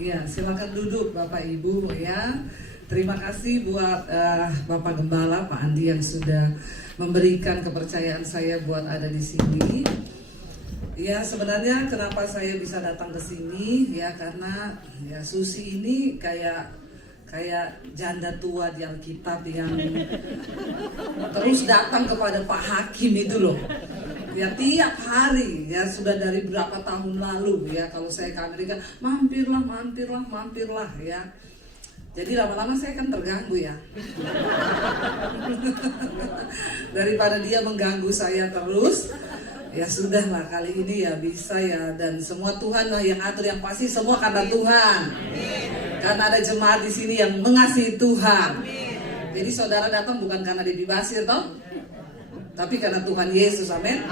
Ya, silakan duduk Bapak Ibu ya. Terima kasih buat Bapak Gembala, Pak Andi yang sudah memberikan kepercayaan saya buat ada di sini. Ya, sebenarnya kenapa saya bisa datang ke sini ya karena ya Susi ini kayak janda tua di Alkitab yang terus datang kepada Pak Hakim itu loh. Ya tiap hari ya sudah dari berapa tahun lalu ya kalau saya ke Amerika mampirlah ya. Jadi lama-lama saya kan terganggu ya. Daripada dia mengganggu saya terus, ya sudahlah kali ini ya bisa ya, dan semua Tuhan lah yang atur, yang pasti semua karena Tuhan. Karena ada jemaat di sini yang mengasihi Tuhan. Jadi saudara datang bukan karena dibebasir toh, tapi karena Tuhan Yesus, amin.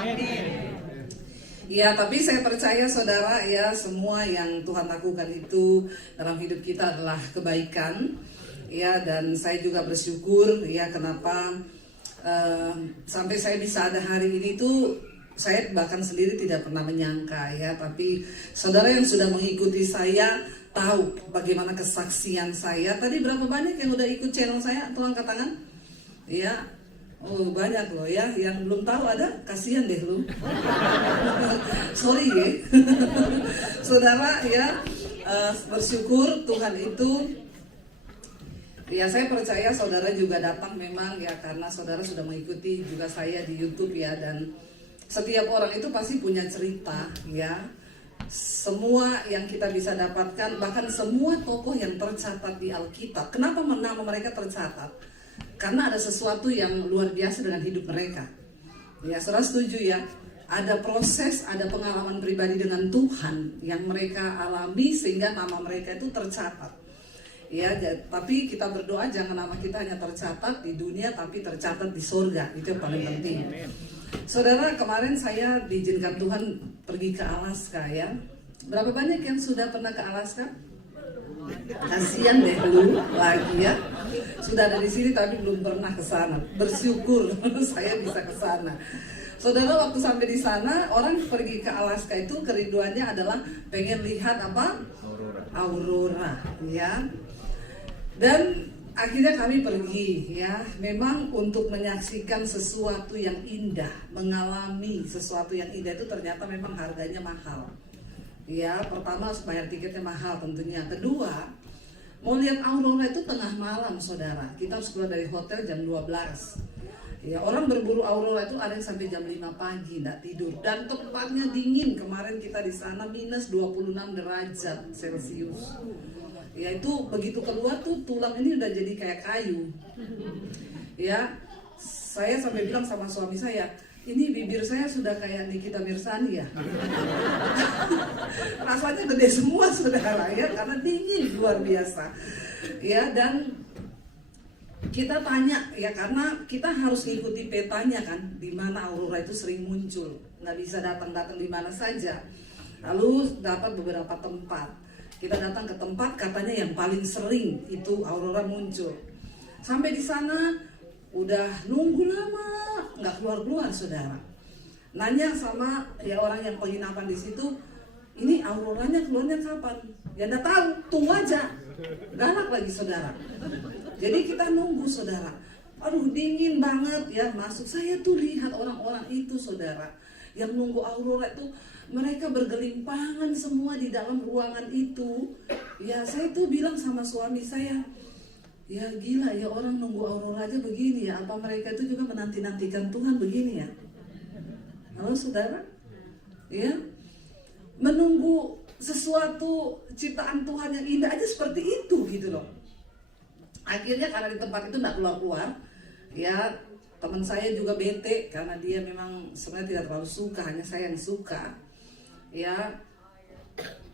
Ya, tapi saya percaya saudara ya semua yang Tuhan lakukan itu dalam hidup kita adalah kebaikan. Ya, dan saya juga bersyukur ya kenapa sampai saya bisa ada hari ini tuh saya bahkan sendiri tidak pernah menyangka ya. Tapi saudara yang sudah mengikuti saya tahu bagaimana kesaksian saya. Tadi berapa banyak yang udah ikut channel saya? Tolong angkat tangan. Ya. Oh banyak loh ya, yang belum tahu ada, kasihan deh lu. Sorry ya. Saudara ya, bersyukur Tuhan itu. Ya saya percaya saudara juga datang memang ya karena saudara sudah mengikuti juga saya di YouTube ya, dan setiap orang itu pasti punya cerita ya. Semua yang kita bisa dapatkan, bahkan semua tokoh yang tercatat di Alkitab, kenapa nama mereka tercatat? Karena ada sesuatu yang luar biasa dengan hidup mereka. Ya, saudara setuju ya? Ada proses, ada pengalaman pribadi dengan Tuhan yang mereka alami sehingga nama mereka itu tercatat. Ya, tapi kita berdoa jangan nama kita hanya tercatat di dunia tapi tercatat di surga. Itu yang paling penting. Saudara, kemarin saya diizinkan Tuhan pergi ke Alaska ya. Berapa banyak yang sudah pernah ke Alaska? Kasihan deh lu lagi ya. Sudah ada di sini tapi belum pernah ke sana. Bersyukur saya bisa ke sana. Saudara, waktu sampai di sana, orang pergi ke Alaska itu kerinduannya adalah pengen lihat apa? Aurora, ya. Dan akhirnya kami pergi ya, memang untuk menyaksikan sesuatu yang indah, mengalami sesuatu yang indah itu ternyata memang harganya mahal. Ya, pertama harus bayar tiketnya mahal tentunya. Kedua, mau lihat aurora itu tengah malam saudara. Kita harus keluar dari hotel jam 12. Ya, orang berburu aurora itu ada yang sampai jam 5 pagi enggak tidur. Dan tempatnya dingin. Kemarin kita di sana minus 26 derajat Celcius. Ya, itu begitu keluar tuh tulang ini udah jadi kayak kayu. Ya, saya sampai bilang sama suami saya, ini bibir saya sudah kayak Nikita Mirzani ya. Rasanya gede semua saudara ya, karena dingin luar biasa. Ya, dan kita tanya ya karena kita harus ngikuti petanya kan, di mana aurora itu sering muncul. Nggak bisa datang-datang di mana saja. Lalu dapat beberapa tempat. Kita datang ke tempat katanya yang paling sering itu aurora muncul. Sampai di sana udah nunggu lama, nggak keluar-keluar saudara. Nanya sama ya orang yang penginapan di situ, ini auroranya keluarnya kapan? Ya nggak tahu, tunggu aja. Galak lagi saudara. Jadi kita nunggu saudara. Aduh dingin banget ya, masuk. Saya tuh lihat orang-orang itu saudara, yang nunggu aurora itu mereka bergelimpangan semua di dalam ruangan itu. Ya saya tuh bilang sama suami saya, ya gila ya orang nunggu aurora aja begini ya. Apa mereka itu juga menanti-nantikan Tuhan begini ya? Halo saudara? Ya, menunggu sesuatu ciptaan Tuhan yang indah aja seperti itu gitu loh. Akhirnya karena di tempat itu nggak keluar-keluar, ya teman saya juga bete karena dia memang sebenarnya tidak terlalu suka, hanya saya yang suka. Ya,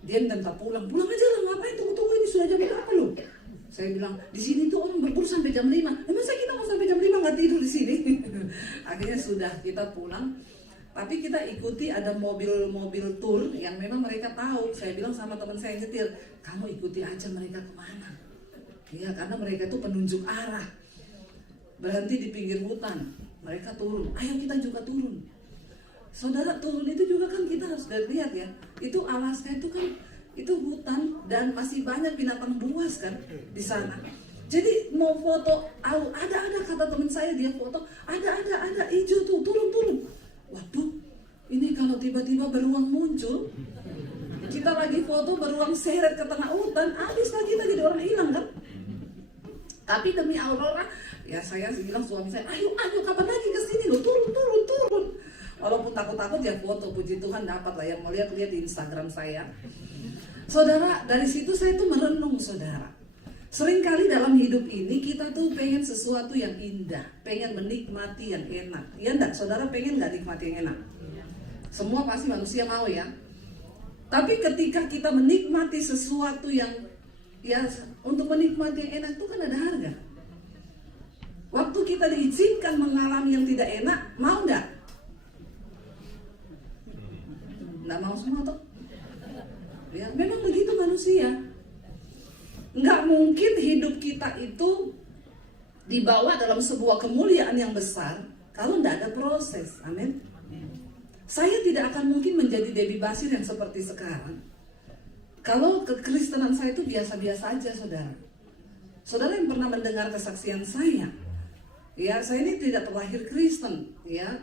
dia minta pulang aja lah, ngapain tunggu ini sudah jam berapa loh? Saya bilang, di sini tuh orang berburu sampai jam 5. Masa kita mau sampai jam 5 nggak tidur di sini? Akhirnya sudah kita pulang. Tapi kita ikuti ada mobil tour yang memang mereka tahu. Saya bilang sama teman saya yang nyetir, kamu ikuti aja mereka kemana. Ya, karena mereka itu penunjuk arah. Berhenti di pinggir hutan, mereka turun. Ayo kita juga turun. Saudara, turun itu juga kan kita harus lihat ya. Itu Alaska itu kan itu hutan dan masih banyak binatang buas kan di sana. Jadi mau foto, ada kata teman saya, dia foto, ada hijau tuh, turun. Waduh, ini kalau tiba-tiba beruang muncul, kita lagi foto beruang seret ke tengah hutan, habis lagi kita jadi orang hilang kan. Tapi demi Aurora, ya saya bilang suami saya, ayo kapan lagi ke sini lo, turun. Walaupun takut-takut ya foto, puji Tuhan dapat lah yang melihat di Instagram saya. Saudara, dari situ saya tuh merenung saudara. Seringkali dalam hidup ini kita tuh pengen sesuatu yang indah, pengen menikmati yang enak. Ya enggak, saudara pengen nggak nikmati yang enak? Semua pasti manusia mau ya. Tapi ketika kita menikmati sesuatu yang, ya untuk menikmati yang enak itu kan ada harga. Waktu kita diizinkan mengalami yang tidak enak, mau nggak? Nggak mau semua toh? Ya, memang begitu manusia. Nggak mungkin hidup kita itu dibawa dalam sebuah kemuliaan yang besar kalau nggak ada proses. Amin. Saya tidak akan mungkin menjadi Debbie Basir yang seperti sekarang kalau kekristenan saya itu biasa-biasa aja, saudara. Saudara yang pernah mendengar kesaksian saya, ya saya ini tidak terlahir Kristen, ya.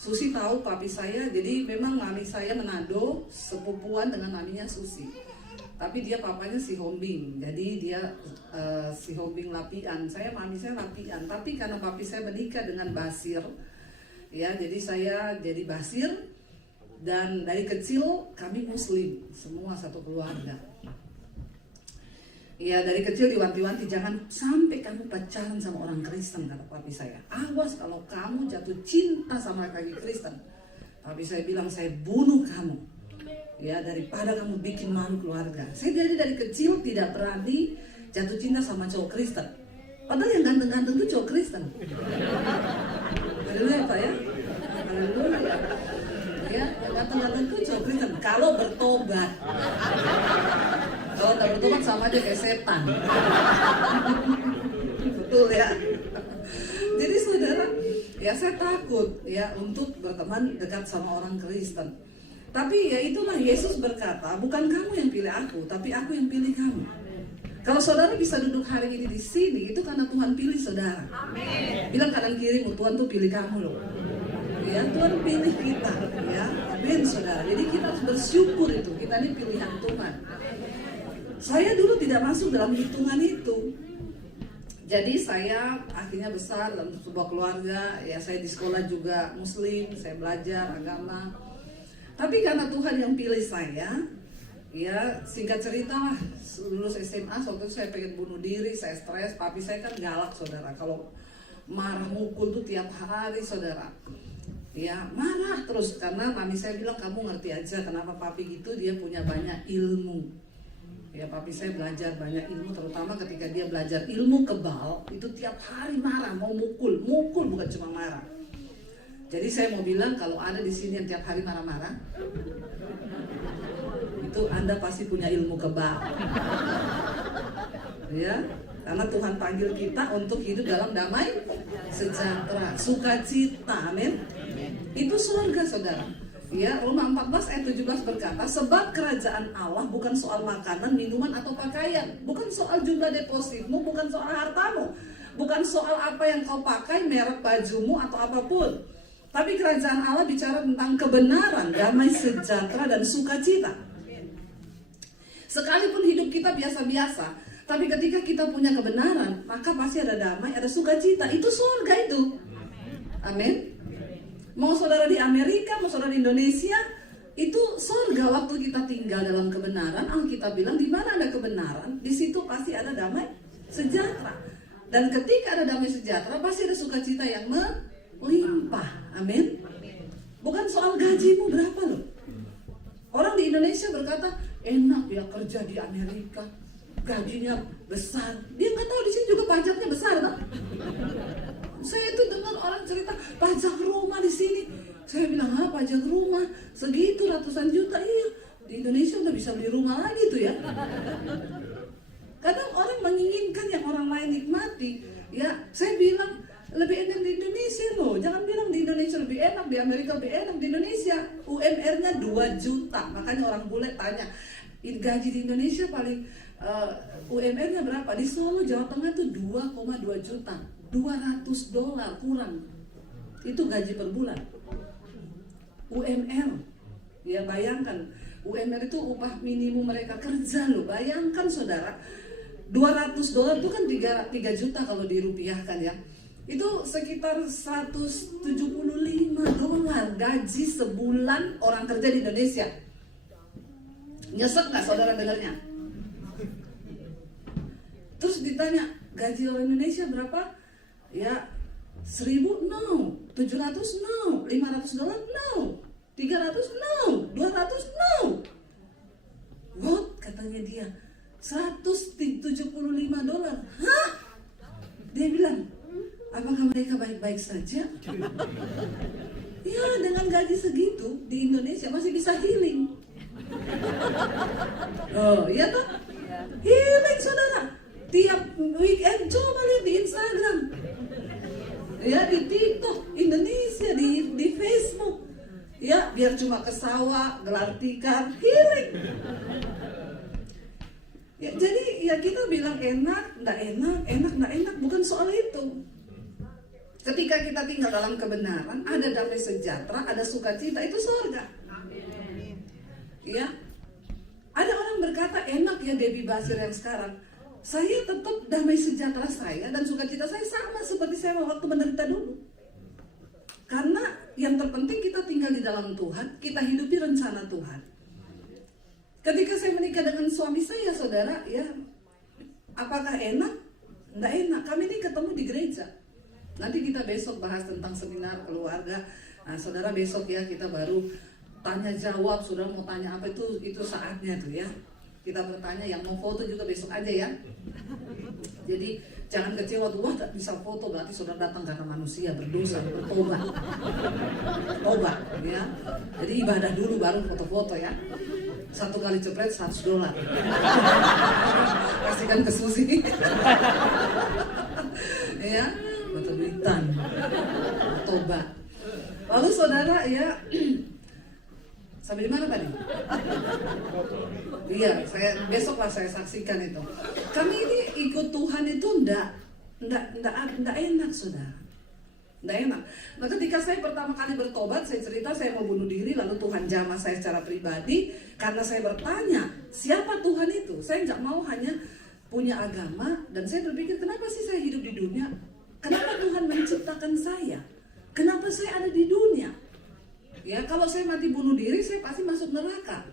Susi tahu papi saya, jadi memang mami saya Manado, sepupuan dengan maminya Susi. Tapi dia papanya si Hombing, jadi dia si Hombing Lapian. Mami saya Lapian, tapi karena papi saya menikah dengan Basir, ya jadi saya jadi Basir. Dan dari kecil kami Muslim, semua satu keluarga. Ya dari kecil diwanti-wanti, jangan sampai kamu pacaran sama orang Kristen, kata papi saya. Awas kalau kamu jatuh cinta sama laki-laki Kristen. Papi saya bilang, saya bunuh kamu. Ya daripada kamu bikin malu keluarga. Saya dari kecil tidak berani jatuh cinta sama cowok Kristen. Padahal yang ganteng-ganteng itu cowok Kristen. Haleluya Pak ya. Haleluya. Ya, yang ganteng-ganteng itu cowok Kristen. Kalau bertobat. Kalau tidak bertobat sama aja kayak setan. Betul ya. Jadi saudara, ya saya takut ya untuk berteman dekat sama orang Kristen. Tapi ya itulah Yesus berkata, bukan kamu yang pilih aku, tapi aku yang pilih kamu. Kalau saudara bisa duduk hari ini di sini, itu karena Tuhan pilih saudara. Amin. Bilang kanan kirimu, Tuhan tuh pilih kamu loh. Ya Tuhan pilih kita, ya. Amin saudara. Jadi kita harus bersyukur itu, kita ini pilihan Tuhan. Saya dulu tidak masuk dalam hitungan itu. Jadi saya akhirnya besar dalam sebuah keluarga, ya saya di sekolah juga Muslim, saya belajar agama. Tapi karena Tuhan yang pilih saya, ya singkat cerita lah, lulus SMA, waktu itu saya pengen bunuh diri, saya stres, papi saya kan galak saudara, kalau marah mukul tuh tiap hari saudara. Ya marah terus, karena mami saya bilang kamu ngerti aja kenapa papi gitu, dia punya banyak ilmu. Ya papi saya belajar banyak ilmu, terutama ketika dia belajar ilmu kebal, itu tiap hari marah, mau mukul bukan cuma marah. Jadi saya mau bilang kalau ada di sini yang tiap hari marah-marah, itu Anda pasti punya ilmu kebal. Ya, karena Tuhan panggil kita untuk hidup dalam damai sejahtera, sukacita, amin. Itu surga saudara. Ya, Roma 14 ayat 17 berkata, sebab kerajaan Allah bukan soal makanan, minuman atau pakaian, bukan soal jumlah depositmu, bukan soal hartamu, bukan soal apa yang kau pakai, merek bajumu atau apapun. Tapi kerajaan Allah bicara tentang kebenaran, damai sejahtera dan sukacita. Sekalipun hidup kita biasa-biasa, tapi ketika kita punya kebenaran, maka pasti ada damai, ada sukacita. Itu surga itu. Amin. Mau saudara di Amerika, mau saudara di Indonesia, itu surga waktu kita tinggal dalam kebenaran. Alkitab bilang di mana ada kebenaran, di situ pasti ada damai sejahtera. Dan ketika ada damai sejahtera, pasti ada sukacita yang melimpah. Amin. Bukan soal gajimu berapa loh. Orang di Indonesia berkata enak ya kerja di Amerika, gajinya besar. Dia nggak tahu di sini juga pajaknya besar, tak? Saya itu dengar orang cerita pajak rumah di sini. Saya bilang pajak rumah segitu ratusan juta. Iya, di Indonesia udah bisa beli rumah lagi tuh ya. Kadang orang menginginkan yang orang lain nikmati. Ya, saya bilang lebih enak di Indonesia loh. Jangan bilang di Indonesia lebih enak, di Amerika lebih enak. Di Indonesia UMR-nya 2 juta. Makanya orang bule tanya, Gaji di Indonesia paling UMR-nya berapa? Di Solo, Jawa Tengah tuh 2,2 juta, $200 kurang. Itu gaji per bulan. UMR, ya bayangkan, UMR itu upah minimum mereka kerja loh. Bayangkan saudara, $200 itu kan 3 juta kalau dirupiahkan ya. Itu sekitar $175 gaji sebulan orang kerja di Indonesia. Nyesek nggak saudara dengarnya? Terus ditanya, gaji orang Indonesia berapa? Ya, 1.000 no, 700 no, $500 no, 300 no, 200 no. What? Katanya dia, $175. Hah? Dia bilang, apakah mereka baik-baik saja? Ya, dengan gaji segitu di Indonesia masih bisa healing. Oh, iya toh? Healing saudara. Tiap weekend coba lihat di Instagram. Ya, di TikTok Indonesia, di Facebook. Ya, biar cuma ke sawah, gelar tikar, healing. Ya, jadi ya kita bilang enak, enggak enak, bukan soal itu. Ketika kita tinggal dalam kebenaran, ada damai sejahtera, ada sukacita, itu surga. Ya, ada orang berkata enak ya Debbie Basir yang sekarang. Saya tetap damai sejahtera saya dan sukacita saya sama seperti saya waktu menderita dulu. Karena yang terpenting kita tinggal di dalam Tuhan, kita hidupi rencana Tuhan. Ketika saya menikah dengan suami saya, saudara, ya, apakah enak? Enggak enak. Kami ini ketemu di gereja. Nanti kita besok bahas tentang seminar keluarga. Nah, saudara, besok ya kita baru tanya jawab. Saudara mau tanya apa itu saatnya tuh ya. Kita bertanya, yang mau foto juga besok aja ya. Jadi jangan kecewa tuh, wah gak bisa foto, berarti saudara datang karena manusia berdosa, bertobat. Tobat ya. Jadi ibadah dulu baru foto-foto ya. 1 kali cepret $100. Kasihkan ke Susi. Ya, betul duitan. Tobat. Lalu saudara ya, sampai di mana tadi? Iya, besoklah saya saksikan itu. Kami ini ikut Tuhan itu enggak enak, saudara. Enggak enak. Nah, ketika saya pertama kali bertobat, saya cerita saya mau bunuh diri, lalu Tuhan jamah saya secara pribadi karena saya bertanya, siapa Tuhan itu? Saya nggak mau hanya punya agama, dan saya berpikir, kenapa sih saya hidup di dunia? Kenapa Tuhan menciptakan saya? Kenapa saya ada di dunia? Ya, kalau saya mati bunuh diri, saya pasti masuk neraka.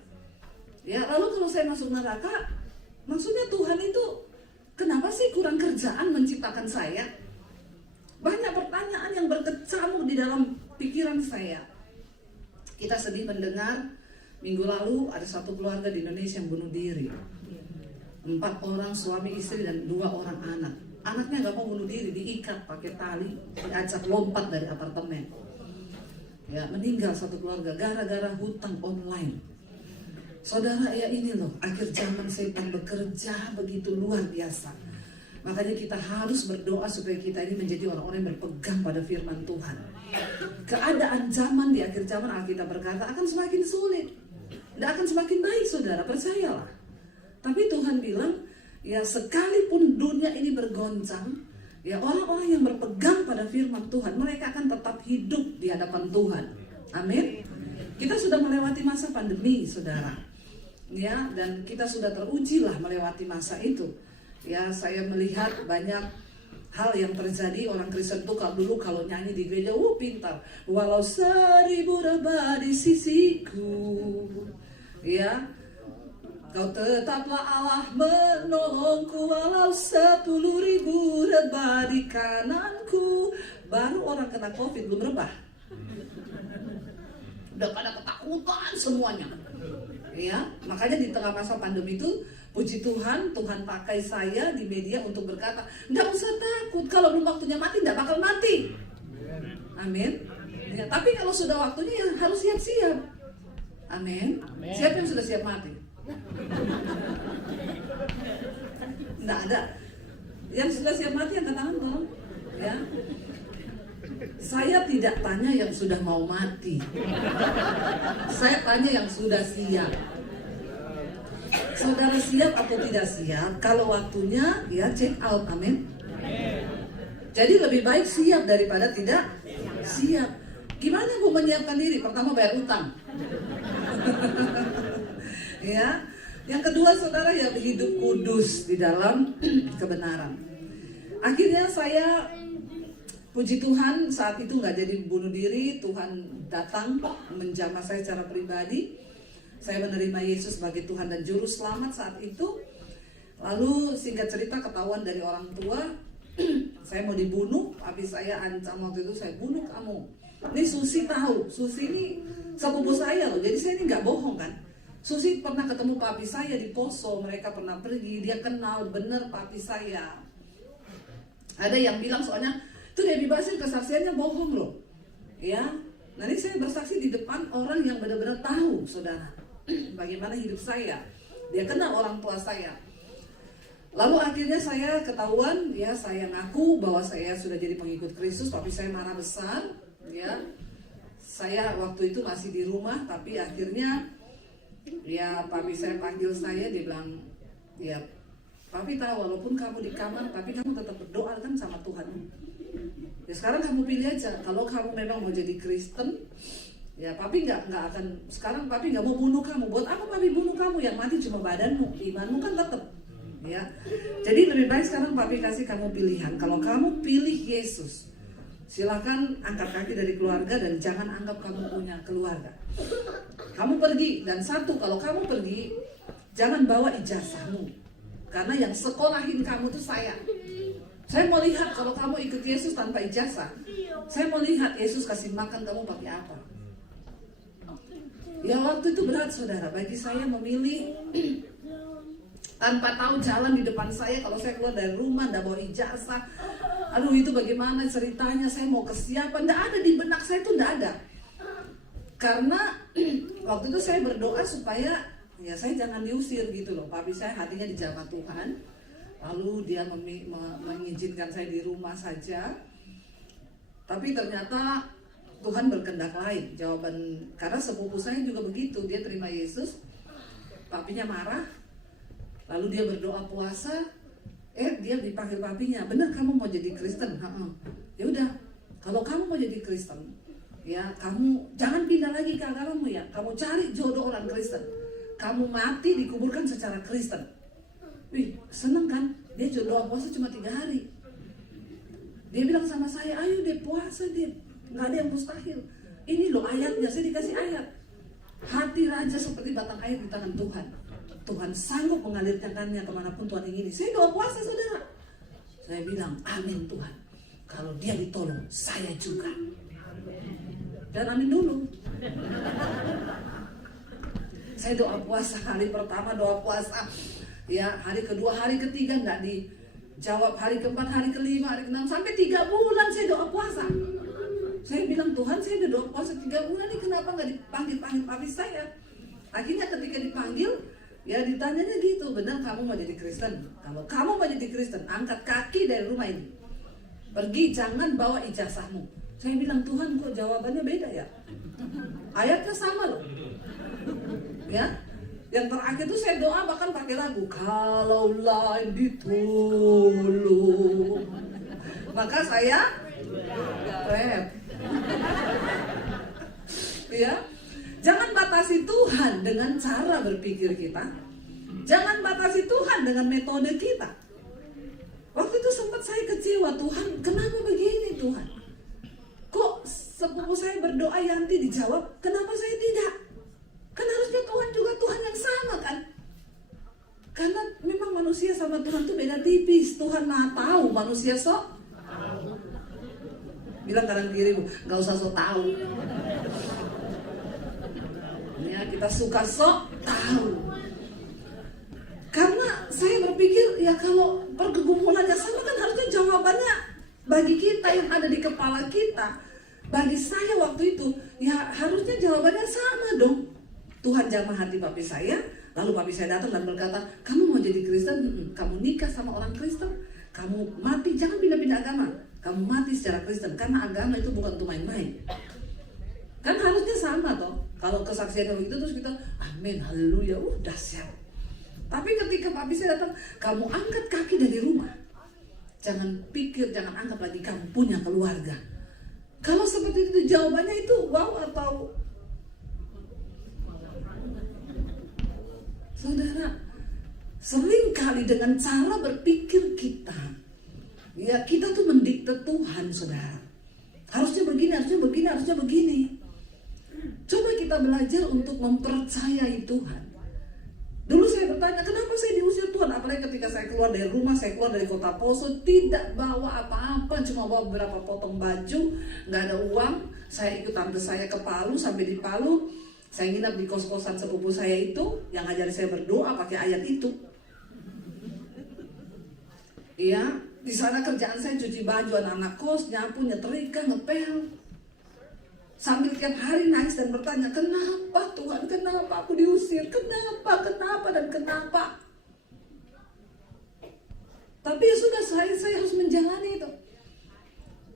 Ya, lalu kalau saya masuk neraka, maksudnya Tuhan itu kenapa sih kurang kerjaan menciptakan saya? Banyak pertanyaan yang berkecamuk di dalam pikiran saya. Kita sedih mendengar minggu lalu ada satu keluarga di Indonesia yang bunuh diri. 4 orang, suami istri dan 2 orang anak. Anaknya nggak mau bunuh diri, diikat pakai tali, diajak lompat dari apartemen. Ya, meninggal satu keluarga gara-gara hutang online. Saudara, ya ini loh, akhir zaman setan bekerja begitu luar biasa. Makanya kita harus berdoa supaya kita ini menjadi orang-orang yang berpegang pada firman Tuhan. Keadaan zaman di akhir zaman, Alkitab berkata, akan semakin sulit. Tidak akan semakin baik, saudara, percayalah. Tapi Tuhan bilang, ya sekalipun dunia ini bergoncang, ya orang-orang yang berpegang pada firman Tuhan, mereka akan tetap hidup di hadapan Tuhan. Amin. Kita sudah melewati masa pandemi, saudara. Ya, dan kita sudah teruji lah melewati masa itu. Ya, saya melihat banyak hal yang terjadi. Orang Kristen tuh kalau nyanyi di gereja, pintar. Walau 1000 rebah di sisiku, ya, kau tetaplah Allah menolongku. Walau 10.000 rebah di kananku. Baru orang kena COVID belum rebah, udah pada ketakutan semuanya. Ya, makanya di tengah masa pandemi itu, puji Tuhan, Tuhan pakai saya di media untuk berkata, nggak usah takut, kalau belum waktunya mati, nggak bakal mati. Amin. Ya, tapi kalau sudah waktunya ya harus siap-siap. Amin. Siapa yang sudah siap mati? Nggak ada. Yang sudah siap mati angkat tangan dong. Ya. Saya tidak tanya yang sudah mau mati. Saya tanya yang sudah siap. Saudara siap atau tidak siap? Kalau waktunya ya check out, amin. Jadi lebih baik siap daripada tidak siap. Gimana mau menyiapkan diri? Pertama bayar utang. Ya. Yang kedua saudara ya hidup kudus di dalam kebenaran. Akhirnya saya puji Tuhan saat itu nggak jadi bunuh diri. Tuhan datang menjamah saya secara pribadi. Saya menerima Yesus sebagai Tuhan dan Juru Selamat saat itu. Lalu singkat cerita ketahuan dari orang tua, saya mau dibunuh. Habis saya ancam waktu itu, saya bunuh kamu. Ini Susi tahu, Susi ini sepupu saya loh. Jadi saya ini nggak bohong kan. Susi pernah ketemu papi saya di Poso, mereka pernah pergi, dia kenal bener papi saya. Ada yang bilang soalnya itu Debbie Basir kesaksiannya bohong loh, ya. Nanti saya bersaksi di depan orang yang benar-benar tahu, saudara, bagaimana hidup saya. Dia kenal orang tua saya. Lalu akhirnya saya ketahuan, ya saya ngaku bahwa saya sudah jadi pengikut Kristus, tapi saya marah besar, ya. Saya waktu itu masih di rumah, tapi akhirnya ya papi saya panggil saya, dia bilang, ya papi tahu walaupun kamu di kamar, tapi kamu tetap berdoa kan sama Tuhan. Ya sekarang kamu pilih aja, kalau kamu memang mau jadi Kristen, ya papi nggak akan, sekarang papi nggak mau bunuh kamu. Buat apa papi bunuh kamu? Yang mati cuma badanmu, imanmu kan tetap. Ya, jadi lebih baik sekarang papi kasih kamu pilihan. Kalau kamu pilih Yesus, silakan angkat kaki dari keluarga dan jangan anggap kamu punya keluarga. Kamu pergi, dan satu, kalau kamu pergi jangan bawa ijazahmu, karena yang sekolahin kamu itu saya. Saya mau lihat kalau kamu ikut Yesus tanpa ijazah. Saya mau lihat Yesus kasih makan kamu pakai apa. Ya waktu itu berat saudara, bagi saya memilih tanpa tahu jalan di depan saya. Kalau saya keluar dari rumah nggak bawa ijazah, aduh itu bagaimana ceritanya, saya mau ke siapa, nggak ada di benak saya, itu nggak ada. Karena waktu itu saya berdoa supaya ya saya jangan diusir gitu loh. Papi saya hatinya dijamah Tuhan, lalu dia mengizinkan saya di rumah saja. Tapi ternyata Tuhan berkehendak lain. Jawaban, karena sepupu saya juga begitu, dia terima Yesus, papinya marah, lalu dia berdoa puasa, dia dipanggil papinya, benar kamu mau jadi Kristen? Ya udah, kalau kamu mau jadi Kristen, ya kamu jangan pindah lagi ke agamamu ya, kamu cari jodoh orang Kristen, kamu mati dikuburkan secara Kristen. Wih, seneng kan? Dia doa puasa cuma 3 hari. Dia bilang sama saya, ayo deh puasa deh, nggak ada yang mustahil. Ini loh ayatnya, saya dikasih ayat. Hati raja seperti batang air di tangan Tuhan. Tuhan sanggup mengalirkannya kemanapun Tuhan ingini. Saya doa puasa saudara. Saya bilang, amin Tuhan. Kalau dia ditolong, saya juga. Dan amin dulu. Saya doa puasa hari pertama, doa puasa. Ya, hari kedua, hari ketiga nggak dijawab, hari keempat, hari kelima, hari keenam, sampai 3 bulan saya doa puasa. Saya bilang, Tuhan saya udah doa puasa 3 bulan nih, kenapa nggak dipanggil papi saya? Akhirnya ketika dipanggil, ya ditanyanya gitu, benar kamu mau jadi Kristen? Kalau kamu mau jadi Kristen, angkat kaki dari rumah ini. Pergi, jangan bawa ijazahmu. Saya bilang, Tuhan kok jawabannya beda ya? Ayatnya sama loh. Ya, yang terakhir itu saya doa bahkan pakai lagu, kalau lain ditolong, maka saya rap. Ya, jangan batasi Tuhan dengan cara berpikir kita. Jangan batasi Tuhan dengan metode kita. Waktu itu sempat saya kecewa, Tuhan kenapa begini Tuhan? Kok sepupu saya berdoa Yanti dijawab, kenapa saya tidak? Kan harusnya Tuhan juga Tuhan yang sama kan? Karena memang manusia sama Tuhan tuh beda tipis. Tuhan maha tahu, manusia sok bilang kanan kiri bu, nggak usah sok tahu. Ya kita suka sok tahu. Karena saya berpikir ya kalau pergumulannya sama kan harusnya jawabannya bagi kita yang ada di kepala kita. Bagi saya waktu itu ya harusnya jawabannya sama dong. Tuhan jamah hati papi saya, lalu papi saya datang dan berkata, kamu mau jadi Kristen, kamu nikah sama orang Kristen, kamu mati, jangan pindah-pindah agama, kamu mati secara Kristen, karena agama itu bukan untuk main-main. Kan harusnya sama toh, kalau kesaksiannya begitu terus kita, amin, haleluya, dahsyat. Tapi ketika Pak Bisa datang, kamu angkat kaki dari rumah. Jangan pikir, jangan anggap lagi kamu punya keluarga. Kalau seperti itu jawabannya itu wow atau saudara, seringkali dengan cara berpikir kita, ya kita tuh mendikte Tuhan, saudara. Harusnya begini, harusnya begini, harusnya begini. Coba kita belajar untuk mempercayai Tuhan. Dulu saya bertanya, kenapa saya diusir Tuhan? Apalagi ketika saya keluar dari rumah, saya keluar dari kota Poso, tidak bawa apa-apa, cuma bawa beberapa potong baju, nggak ada uang. Saya ikut tante saya ke Palu, sampai di Palu, saya nginap di kos-kosan sepupu saya itu, yang ngajarin saya berdoa pakai ayat itu. Iya, di sana kerjaan saya cuci baju anak-anak kos, nyapu, nyetrika, ngepel. Sambil tiap hari nangis dan bertanya, kenapa Tuhan, kenapa aku diusir, kenapa, dan kenapa. Tapi ya sudah, saya harus menjalani itu.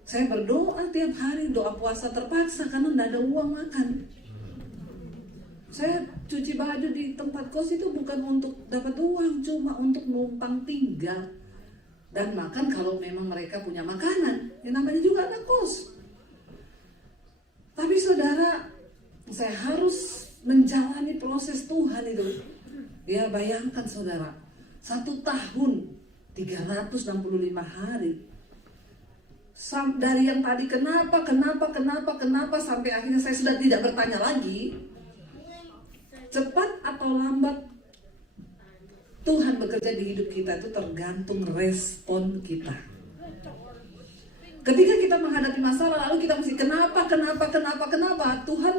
Saya berdoa tiap hari, doa puasa terpaksa karena tidak ada uang makan. Saya cuci baju di tempat kos itu bukan untuk dapat uang, cuma untuk numpang tinggal dan makan kalau memang mereka punya makanan. Yang namanya juga anak kos. Tapi saudara, saya harus menjalani proses Tuhan itu. Ya bayangkan saudara, 1 tahun 365 hari. Dari yang tadi kenapa sampai akhirnya saya sudah tidak bertanya lagi. Cepat atau lambat Tuhan bekerja di hidup kita itu tergantung respon kita. Ketika kita menghadapi masalah lalu kita mesti kenapa Tuhan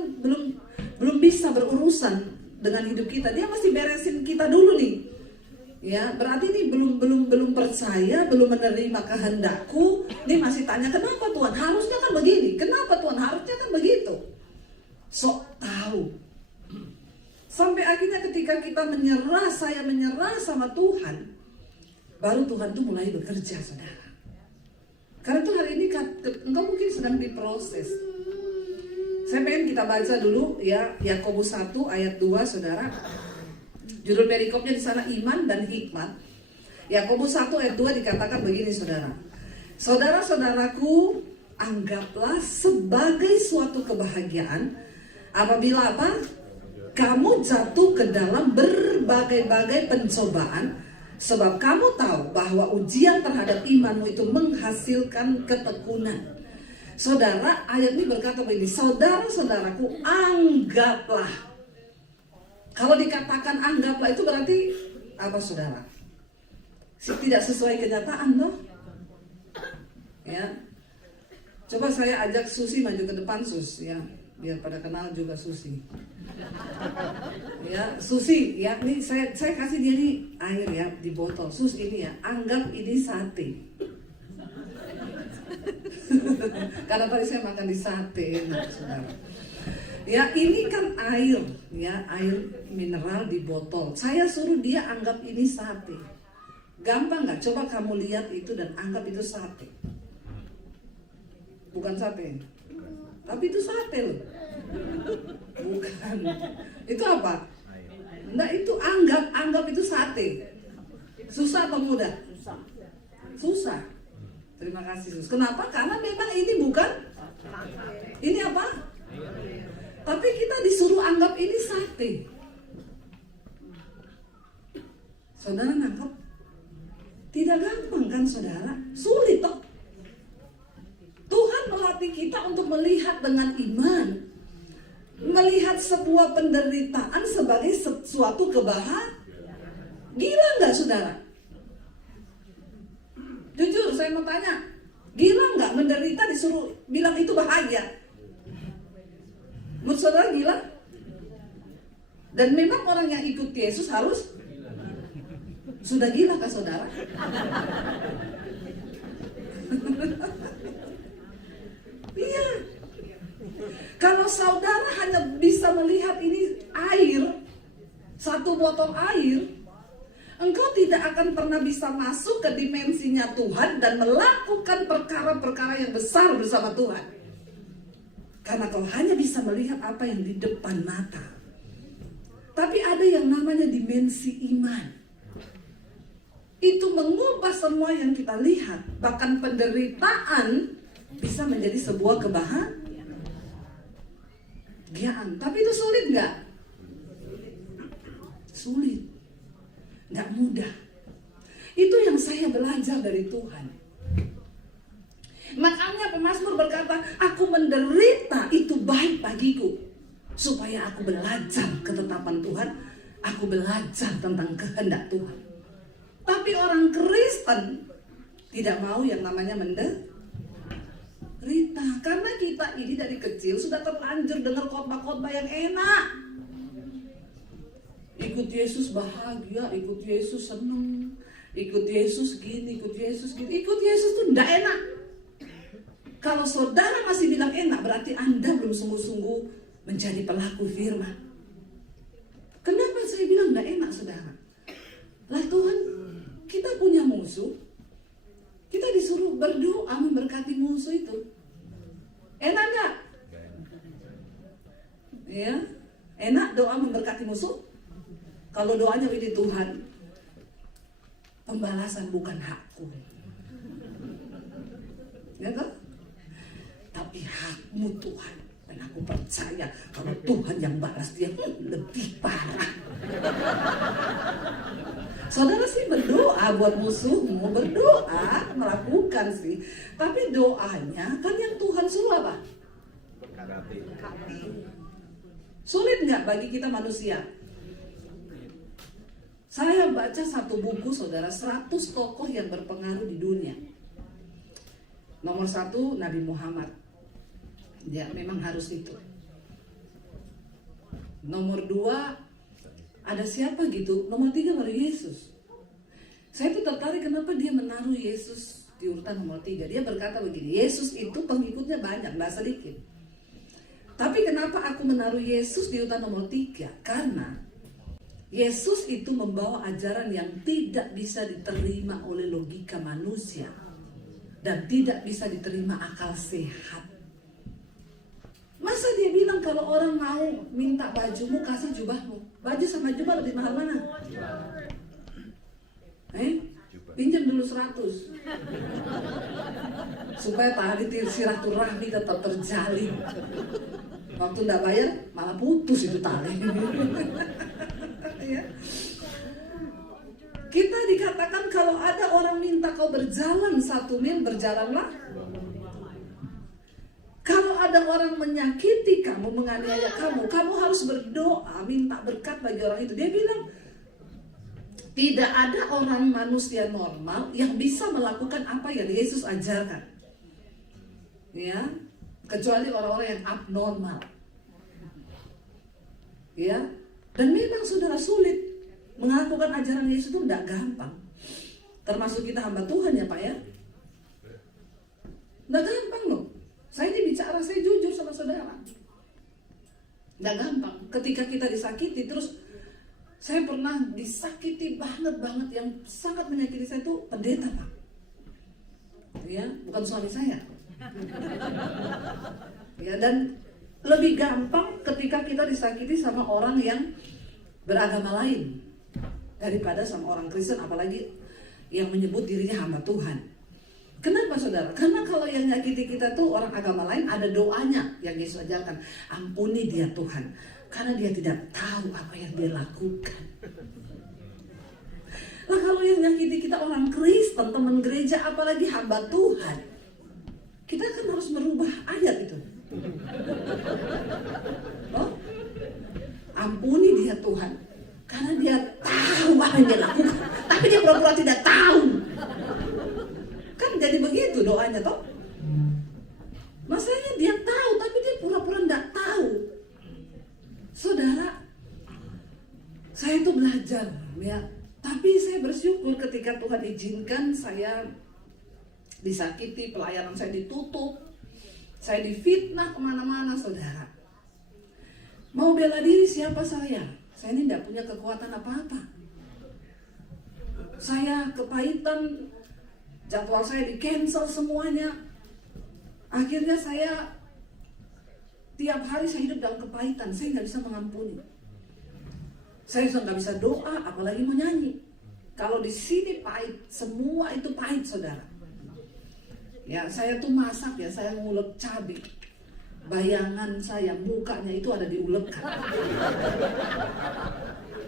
belum bisa berurusan dengan hidup kita. Dia mesti beresin kita dulu nih. Ya, berarti ini belum percaya, belum menerima kehendakku. Ini masih tanya kenapa Tuhan? Harusnya kan begini. Kenapa Tuhan? Harusnya kan begitu. Sok tahu. Sampai akhirnya ketika kita saya menyerah sama Tuhan, baru Tuhan tuh mulai bekerja, saudara. Karena itu hari ini engkau mungkin sedang diproses. Saya pengen kita baca dulu ya Yakobus 1 ayat 2, saudara. Judul perikopnya di sana iman dan hikmat. Yakobus 1 ayat 2 dikatakan begini, saudara. Saudara-saudaraku, anggaplah sebagai suatu kebahagiaan apabila apa? Kamu jatuh ke dalam berbagai-bagai pencobaan, sebab kamu tahu bahwa ujian terhadap imanmu itu menghasilkan ketekunan. Saudara, ayat ini berkata begini, saudara-saudaraku, anggaplah. Kalau dikatakan anggaplah itu berarti apa, saudara? Tidak sesuai kenyataan, loh. Ya. Coba saya ajak Susi maju ke depan, Sus, ya. Biar pada kenal juga Susi. Ya, Susi, ya, ini saya kasih dia nih air ya di botol. Sus, ini ya, anggap ini sate. Karena tadi saya makan di sate, enak, saudara. Ya, ini kan air, ya, air mineral di botol. Saya suruh dia anggap ini sate. Gampang nggak? Coba kamu lihat itu dan anggap itu sate. Bukan sate, tapi itu sate loh. Bukan. Itu apa? Enggak, itu anggap itu sate. Susah atau mudah? Susah. Terima kasih, Sus. Kenapa? Karena memang ini bukan. Ini apa? Tapi kita disuruh anggap ini sate. Saudara nangkep? Tidak gampang kan, saudara? Sulit toh. Tuhan melatih kita untuk melihat dengan iman. Melihat sebuah penderitaan sebagai sesuatu kebahagiaan. Gila nggak, saudara? Jujur saya mau tanya, gila nggak menderita disuruh bilang itu bahagia? Menurut saudara gila? Dan memang orang yang ikut Yesus harus sudah gila kah, saudara? Iya. Kalau saudara hanya bisa melihat ini air, satu botol air, engkau tidak akan pernah bisa masuk ke dimensinya Tuhan dan melakukan perkara-perkara yang besar bersama Tuhan. Karena kau hanya bisa melihat apa yang di depan mata. Tapi ada yang namanya dimensi iman. itu mengubah semua yang kita lihat. Bahkan penderitaan bisa menjadi sebuah kebahagiaan. Tapi itu sulit nggak? Sulit, nggak mudah. Itu yang saya belajar dari Tuhan. Makanya pemazmur berkata, aku menderita itu baik bagiku, supaya aku belajar ketetapan Tuhan, aku belajar tentang kehendak Tuhan. Tapi orang Kristen tidak mau yang namanya menderita, karena kita ini dari kecil sudah terlanjur dengar khotbah-khotbah yang enak. Ikut Yesus bahagia, ikut Yesus senang, ikut Yesus gini, ikut Yesus gitu. Ikut Yesus tuh enggak enak. Kalau saudara masih bilang enak, berarti Anda belum sungguh-sungguh menjadi pelaku firman. Kenapa saya bilang enggak enak, saudara? Lah Tuhan, kita punya musuh. Kita disuruh berdoa memberkati musuh itu. Enak enggak? Ya, enak doa memberkati musuh? Kalau doanya ini Tuhan, pembalasan bukan hakku, ya kan? Tapi hakmu Tuhan. Dan aku percaya kalau Tuhan yang balas dia lebih parah. Saudara sih berdoa buat musuhmu, berdoa, melakukan sih. Tapi doanya kan yang Tuhan suruh apa? Sulit nggak bagi kita manusia? Saya baca satu buku, saudara, 100 tokoh yang berpengaruh di dunia. Nomor 1, Nabi Muhammad. Ya, memang harus itu. Nomor 2, ada siapa gitu? Nomor 3 baru Yesus. Saya tuh tertarik kenapa dia menaruh Yesus di urutan nomor 3. Dia berkata begini, Yesus itu pengikutnya banyak, nggak sedikit. Tapi kenapa aku menaruh Yesus di urutan nomor 3? Karena Yesus itu membawa ajaran yang tidak bisa diterima oleh logika manusia dan tidak bisa diterima akal sehat. Masa dia bilang kalau orang mau minta bajumu, kasih jubahmu? Baju sama jubah lebih mahal mana? Pinjam dulu 100 supaya tadi silaturahmi tetap terjalin. Waktu enggak bayar malah putus itu tali. Ya. Kita dikatakan kalau ada orang minta kau berjalan 1 mil, berjalanlah. Kalau ada orang menyakiti kamu, menganiaya kamu, kamu harus berdoa, minta berkat bagi orang itu. Dia bilang, tidak ada orang manusia normal yang bisa melakukan apa yang Yesus ajarkan. Ya, kecuali orang-orang yang abnormal. Ya, dan memang saudara sulit melakukan ajaran Yesus itu tidak gampang. Termasuk kita hamba Tuhan ya Pak ya. Tidak gampang loh. Saya ini bicara, saya jujur sama saudara. Tidak gampang. Ketika kita disakiti, terus saya pernah disakiti banget yang sangat menyakiti saya itu pendeta Pak. Ya, bukan suami saya. Ya, dan lebih gampang ketika kita disakiti sama orang yang beragama lain daripada sama orang Kristen, apalagi yang menyebut dirinya hamba Tuhan. Kenapa saudara? Karena kalau yang nyakiti kita tuh orang agama lain, ada doanya yang Yesus ajarkan. Ampuni dia Tuhan, karena dia tidak tahu apa yang dia lakukan. Nah kalau yang nyakiti kita orang Kristen, teman gereja, apalagi hamba Tuhan, kita kan harus merubah ayat itu. Oh, ampuni dia Tuhan, karena dia tahu apa yang dia lakukan, tapi dia pura-pura tidak tahu. Kan jadi begitu doanya toh. Masalahnya dia tahu, tapi dia pura-pura tidak tahu. Saudara, saya itu belajar ya. Tapi saya bersyukur ketika Tuhan izinkan saya disakiti, pelayanan saya ditutup, saya difitnah kemana-mana saudara. Mau bela diri siapa saya? Saya ini tidak punya kekuatan apa-apa. Saya kepahitan, jadwal saya di-cancel semuanya. Akhirnya saya tiap hari saya hidup dalam kepahitan. Saya nggak bisa mengampuni. Saya nggak bisa doa, apalagi mau nyanyi. Kalau di sini pahit, semua itu pahit saudara. Ya, saya tuh masak ya, saya ngulek cabai. Bayangan saya, mukanya itu ada diulekkan.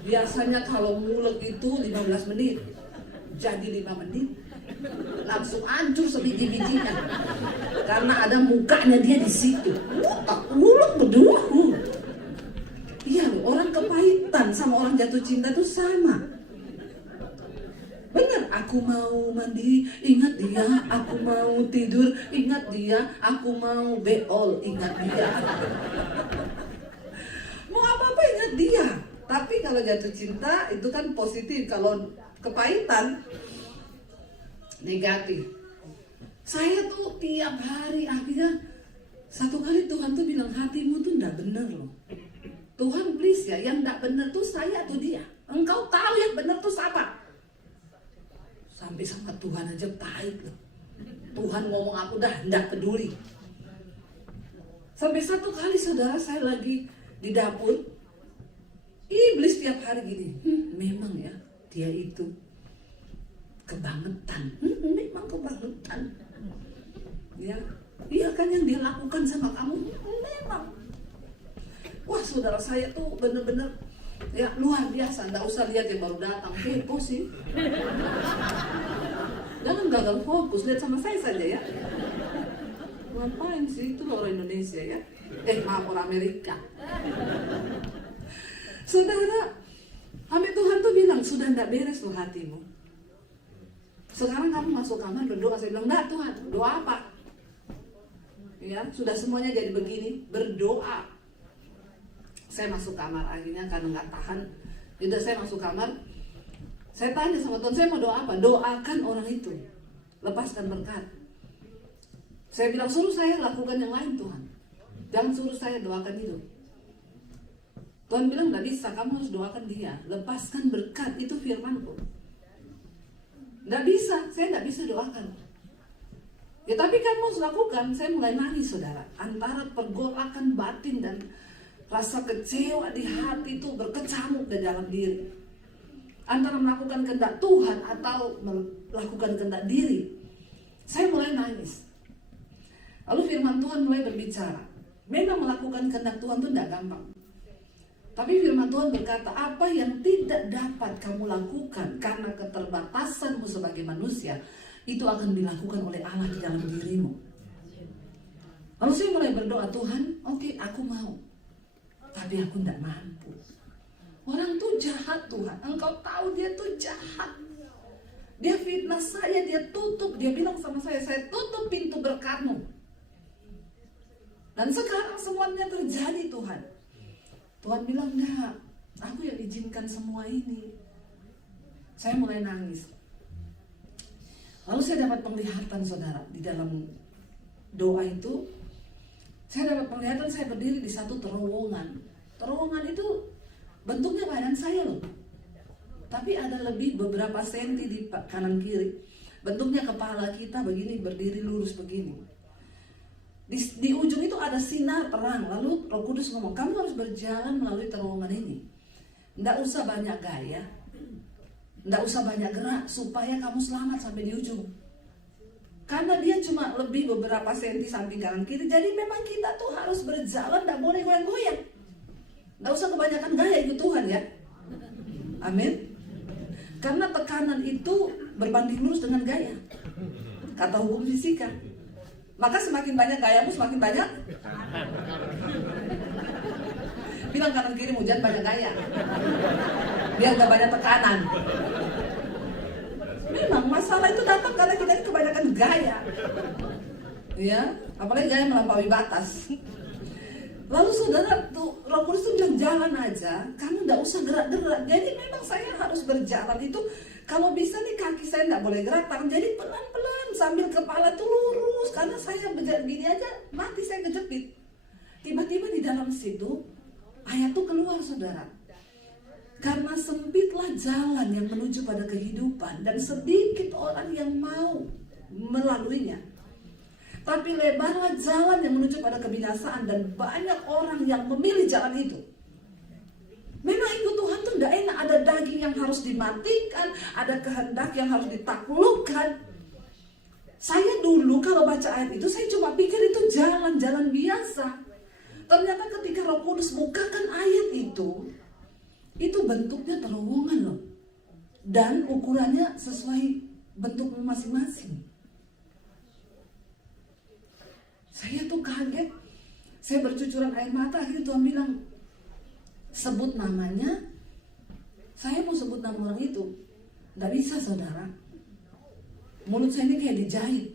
Biasanya kalau ngulek itu 15 menit, jadi 5 menit. Langsung hancur sebiji-bijinya. Karena ada mukanya dia di situ. Ngulek berdua. Iya loh, orang kepahitan sama orang jatuh cinta tuh sama. Benar, aku mau mandi, ingat dia. Aku mau tidur, ingat dia. Aku mau beol, ingat dia. Mau apa-apa ingat dia. Tapi kalau jatuh cinta itu kan positif. Kalau kepahitan negatif. Saya tuh tiap hari akhirnya satu kali Tuhan tuh bilang, hatimu tuh enggak benar loh. Tuhan please ya, yang enggak benar tuh saya atau dia. Engkau tahu yang benar tuh siapa? Sampai sama Tuhan aja pahit loh. Tuhan ngomong aku dah enggak peduli. Sampai satu kali saudara, saya lagi di dapur, iblis tiap hari gini, memang ya dia itu kebangetan, memang kebangetan. Ya, iya kan yang dia lakukan sama kamu, memang. Wah saudara, saya tuh bener-bener ya luar biasa. Nggak usah lihat yang baru datang, kepo sih. Jangan gagal fokus, lihat sama saya saja ya. Ngapain sih, itu orang Indonesia ya. Maaf, orang Amerika. Saudara, sampai Tuhan tuh bilang, sudah nggak beres loh hatimu. Sekarang kamu masuk kamar berdoa. Saya bilang, enggak Tuhan, doa apa? Ya, sudah semuanya jadi begini, berdoa. Saya masuk kamar akhirnya karena nggak tahan. Jadi saya masuk kamar, saya tanya sama Tuhan, saya mau doa apa? Doakan orang itu, lepaskan berkat. Saya bilang, suruh saya lakukan yang lain Tuhan, jangan suruh saya doakan itu. Tuhan bilang, nggak bisa, kamu harus doakan dia, lepaskan berkat, itu firmanku. Nggak bisa, saya nggak bisa doakan. Ya tapi kamu harus lakukan. Saya mulai nangis saudara, antara pergolakan batin dan rasa kecewa di hati itu berkecamuk di dalam diri. Antara melakukan kehendak Tuhan atau melakukan kehendak diri. Saya mulai nangis. Lalu firman Tuhan mulai berbicara. Memang melakukan kehendak Tuhan itu tidak gampang. Tapi firman Tuhan berkata, apa yang tidak dapat kamu lakukan karena keterbatasanmu sebagai manusia, itu akan dilakukan oleh Allah di dalam dirimu. Lalu saya mulai berdoa, Tuhan, oke, aku mau. Tapi aku tidak mampu. Orang tuh jahat Tuhan, Engkau tahu dia tuh jahat. Dia fitnah saya, dia tutup. Dia bilang sama saya tutup pintu berkatmu. Dan sekarang semuanya terjadi Tuhan. Tuhan bilang, enggak, aku yang izinkan semua ini. Saya mulai nangis. Lalu saya dapat penglihatan saudara, di dalam doa itu, saya dapat penglihatan saya berdiri di satu terowongan. Terowongan itu bentuknya badan saya loh. Tapi ada lebih beberapa senti di kanan kiri. Bentuknya kepala kita begini, berdiri lurus begini. Di ujung itu ada sinar terang. Lalu Roh Kudus ngomong, kamu harus berjalan melalui terowongan ini. Nggak usah banyak gaya, nggak usah banyak gerak, supaya kamu selamat sampai di ujung. Karena dia cuma lebih beberapa senti samping kanan kiri. Jadi memang kita tuh harus berjalan, nggak boleh goyang-goyang. Nggak usah kebanyakan gaya, ikut Tuhan ya. Amin. Karena tekanan itu berbanding lurus dengan gaya, kata hukum fisika. Maka semakin banyak gayamu, semakin banyak. Bilang kanan kiri, jangan banyak gaya, biar gak banyak tekanan. Memang masalah itu datang karena kita ini kebanyakan gaya. Ya, apalagi gaya melampaui batas. Lalu saudara tuh, Roh Kudus tuh bilang jalan aja, kamu gak usah gerak-gerak. Jadi memang saya harus berjalan itu. Kalau bisa nih kaki saya nggak boleh gerak, tangan jadi pelan-pelan sambil kepala tuh lurus. Karena saya berjalan gini aja, mati saya kejepit. Tiba-tiba di dalam situ, ayat tuh keluar saudara. Karena sempitlah jalan yang menuju pada kehidupan, dan sedikit orang yang mau melaluinya. Tapi lebarlah jalan yang menuju pada kebinasaan, dan banyak orang yang memilih jalan itu. Memang ikut Tuhan tuh enggak enak, ada daging yang harus dimatikan, ada kehendak yang harus ditaklukkan. Saya dulu kalau baca ayat itu, saya cuma pikir itu jalan-jalan biasa. Ternyata ketika Roh Kudus bukakan ayat itu bentuknya terowongan loh. Dan ukurannya sesuai bentuk masing-masing. Saya tuh kaget. Saya bercucuran air mata, akhirnya Tuhan bilang, sebut namanya. Saya mau sebut nama orang itu, nggak bisa saudara. Mulut saya ini kayak dijahit.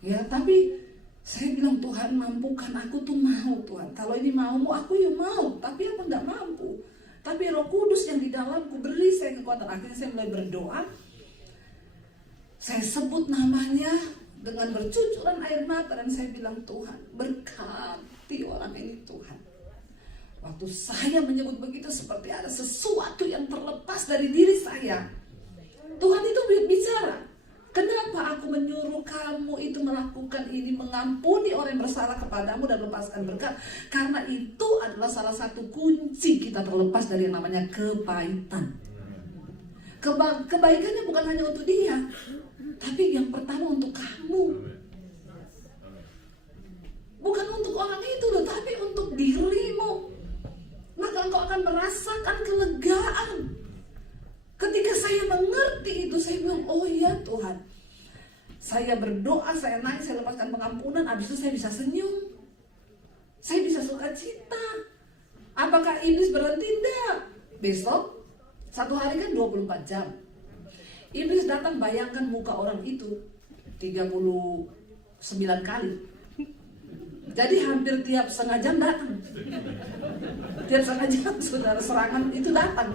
Ya, tapi saya bilang, Tuhan mampukan aku tuh mau Tuhan. Kalau ini maumu, aku ya mau. Tapi aku nggak mampu. Tapi Roh Kudus yang di dalamku beri saya kekuatan. Akhirnya saya mulai berdoa. Saya sebut namanya dengan bercucuran air mata dan saya bilang, Tuhan berkati orang ini Tuhan. Waktu saya menyebut begitu, seperti ada sesuatu yang terlepas dari diri saya. Tuhan itu bicara, kenapa aku menyuruh kamu itu melakukan ini, mengampuni orang yang bersalah kepadamu dan lepaskan berkat. Karena itu adalah salah satu kunci kita terlepas dari yang namanya kepahitan. Kebaikannya bukan hanya untuk dia, tapi yang pertama untuk kamu. Bukan untuk orang itu loh, tapi untuk dirimu. Maka engkau akan merasakan kelegaan. Ketika saya mengerti itu, saya bilang, oh iya Tuhan. Saya berdoa, saya nangis, saya lepaskan pengampunan, habis itu saya bisa senyum. Saya bisa sukacita. Apakah iblis berhenti? Tidak. Besok, satu hari kan 24 jam. Iblis datang, bayangkan muka orang itu 39 kali. Jadi hampir tiap setengah jam datang. Tiap setengah jam saudara serangan itu datang.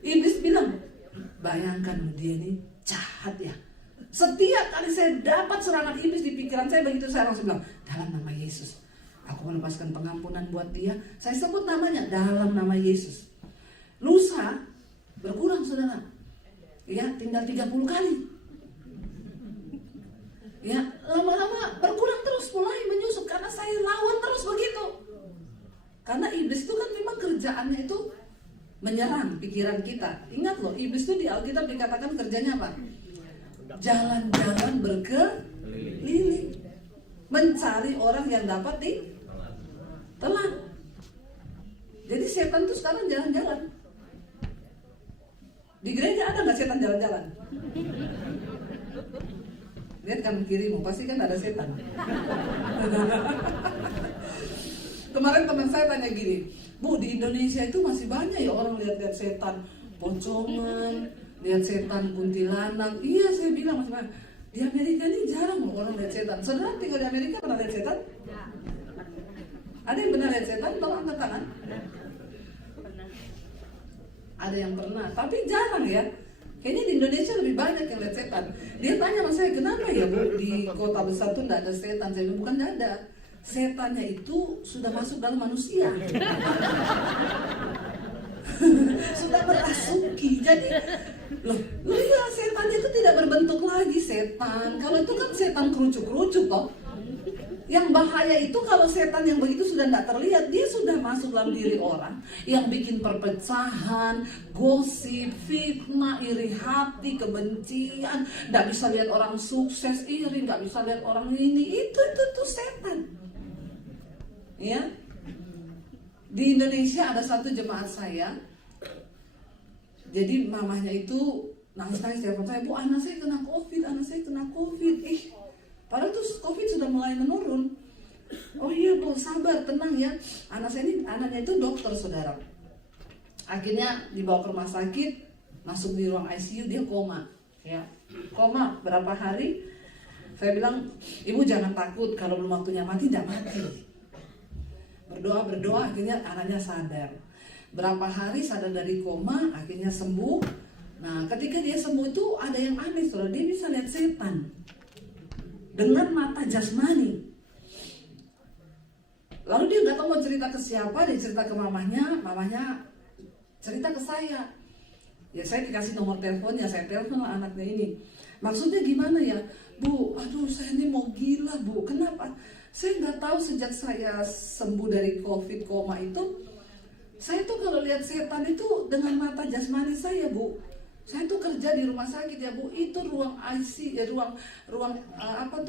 Iblis bilang, bayangkan dia ini jahat ya. Setiap kali saya dapat serangan iblis di pikiran saya, begitu saya langsung bilang, dalam nama Yesus, aku melepaskan pengampunan buat dia. Saya sebut namanya, dalam nama Yesus. Lusa berkurang saudara. Ya, tinggal 30 kali. Ya, lama-lama berkurang terus, mulai menyusup karena saya lawan terus begitu. Karena iblis itu kan memang kerjaannya itu menyerang pikiran kita. Ingat loh, iblis itu di Alkitab dikatakan kerjanya apa? Jalan-jalan berkeliling, mencari orang yang dapat ditelan. Jadi setan tuh sekarang jalan-jalan. Di gereja ada nggak setan jalan-jalan? Lihat kanan kirimu, pasti kan ada setan. Kemarin teman saya tanya gini, Bu, di Indonesia itu masih banyak ya orang lihat-lihat setan pocongan, lihat setan kuntilanak. Iya, saya bilang masih banyak. Di Amerika ini jarang loh orang lihat setan. Saudara tinggal di Amerika pernah lihat setan? Ada yang pernah lihat setan? Tolong angkat tangan. Ada yang pernah, tapi jarang ya. Kayaknya di Indonesia lebih banyak yang lihat setan. Dia tanya sama saya, kenapa ya Bu di kota besar tuh nggak ada setan? Saya bilang, bukan nggak ada. Setannya itu sudah masuk dalam manusia. Sudah merasuki. Jadi loh ya, setannya itu tidak berbentuk lagi setan. Kalau itu kan setan kerucuk-kerucuk toh. Yang bahaya itu kalau setan yang begitu sudah tidak terlihat, dia sudah masuk dalam diri orang, yang bikin perpecahan, gosip, fitnah, iri hati, kebencian, tidak bisa lihat orang sukses, iri, nggak bisa lihat orang ini, itu setan. Ya, di Indonesia ada satu jemaat saya, jadi mamahnya itu nangis-nangis telepon saya, Bu, anak saya kena COVID, padahal tuh COVID sudah mulai menurun. Oh iya Bu, sabar, tenang ya. Anaknya itu dokter saudara. Akhirnya dibawa ke rumah sakit, masuk di ruang ICU, dia koma. Ya, koma berapa hari. Saya bilang, Ibu jangan takut, kalau belum waktunya mati, tidak mati. Berdoa, akhirnya anaknya sadar. Berapa hari sadar dari koma, akhirnya sembuh. Nah, ketika dia sembuh itu ada yang aneh, saudara. Dia bisa lihat setan dengan mata jasmani. Lalu dia nggak tahu mau cerita ke siapa, dia cerita ke mamahnya cerita ke saya. Ya saya dikasih nomor teleponnya, saya telepon anaknya ini. Maksudnya gimana ya, Bu? Aduh, saya ini mau gila Bu. Kenapa? Saya nggak tahu sejak saya sembuh dari COVID koma itu, Saya tuh kalau lihat setan itu dengan mata jasmani saya, Bu. Saya tuh kerja di rumah sakit ya, Bu. Itu ruang IC ya, ruang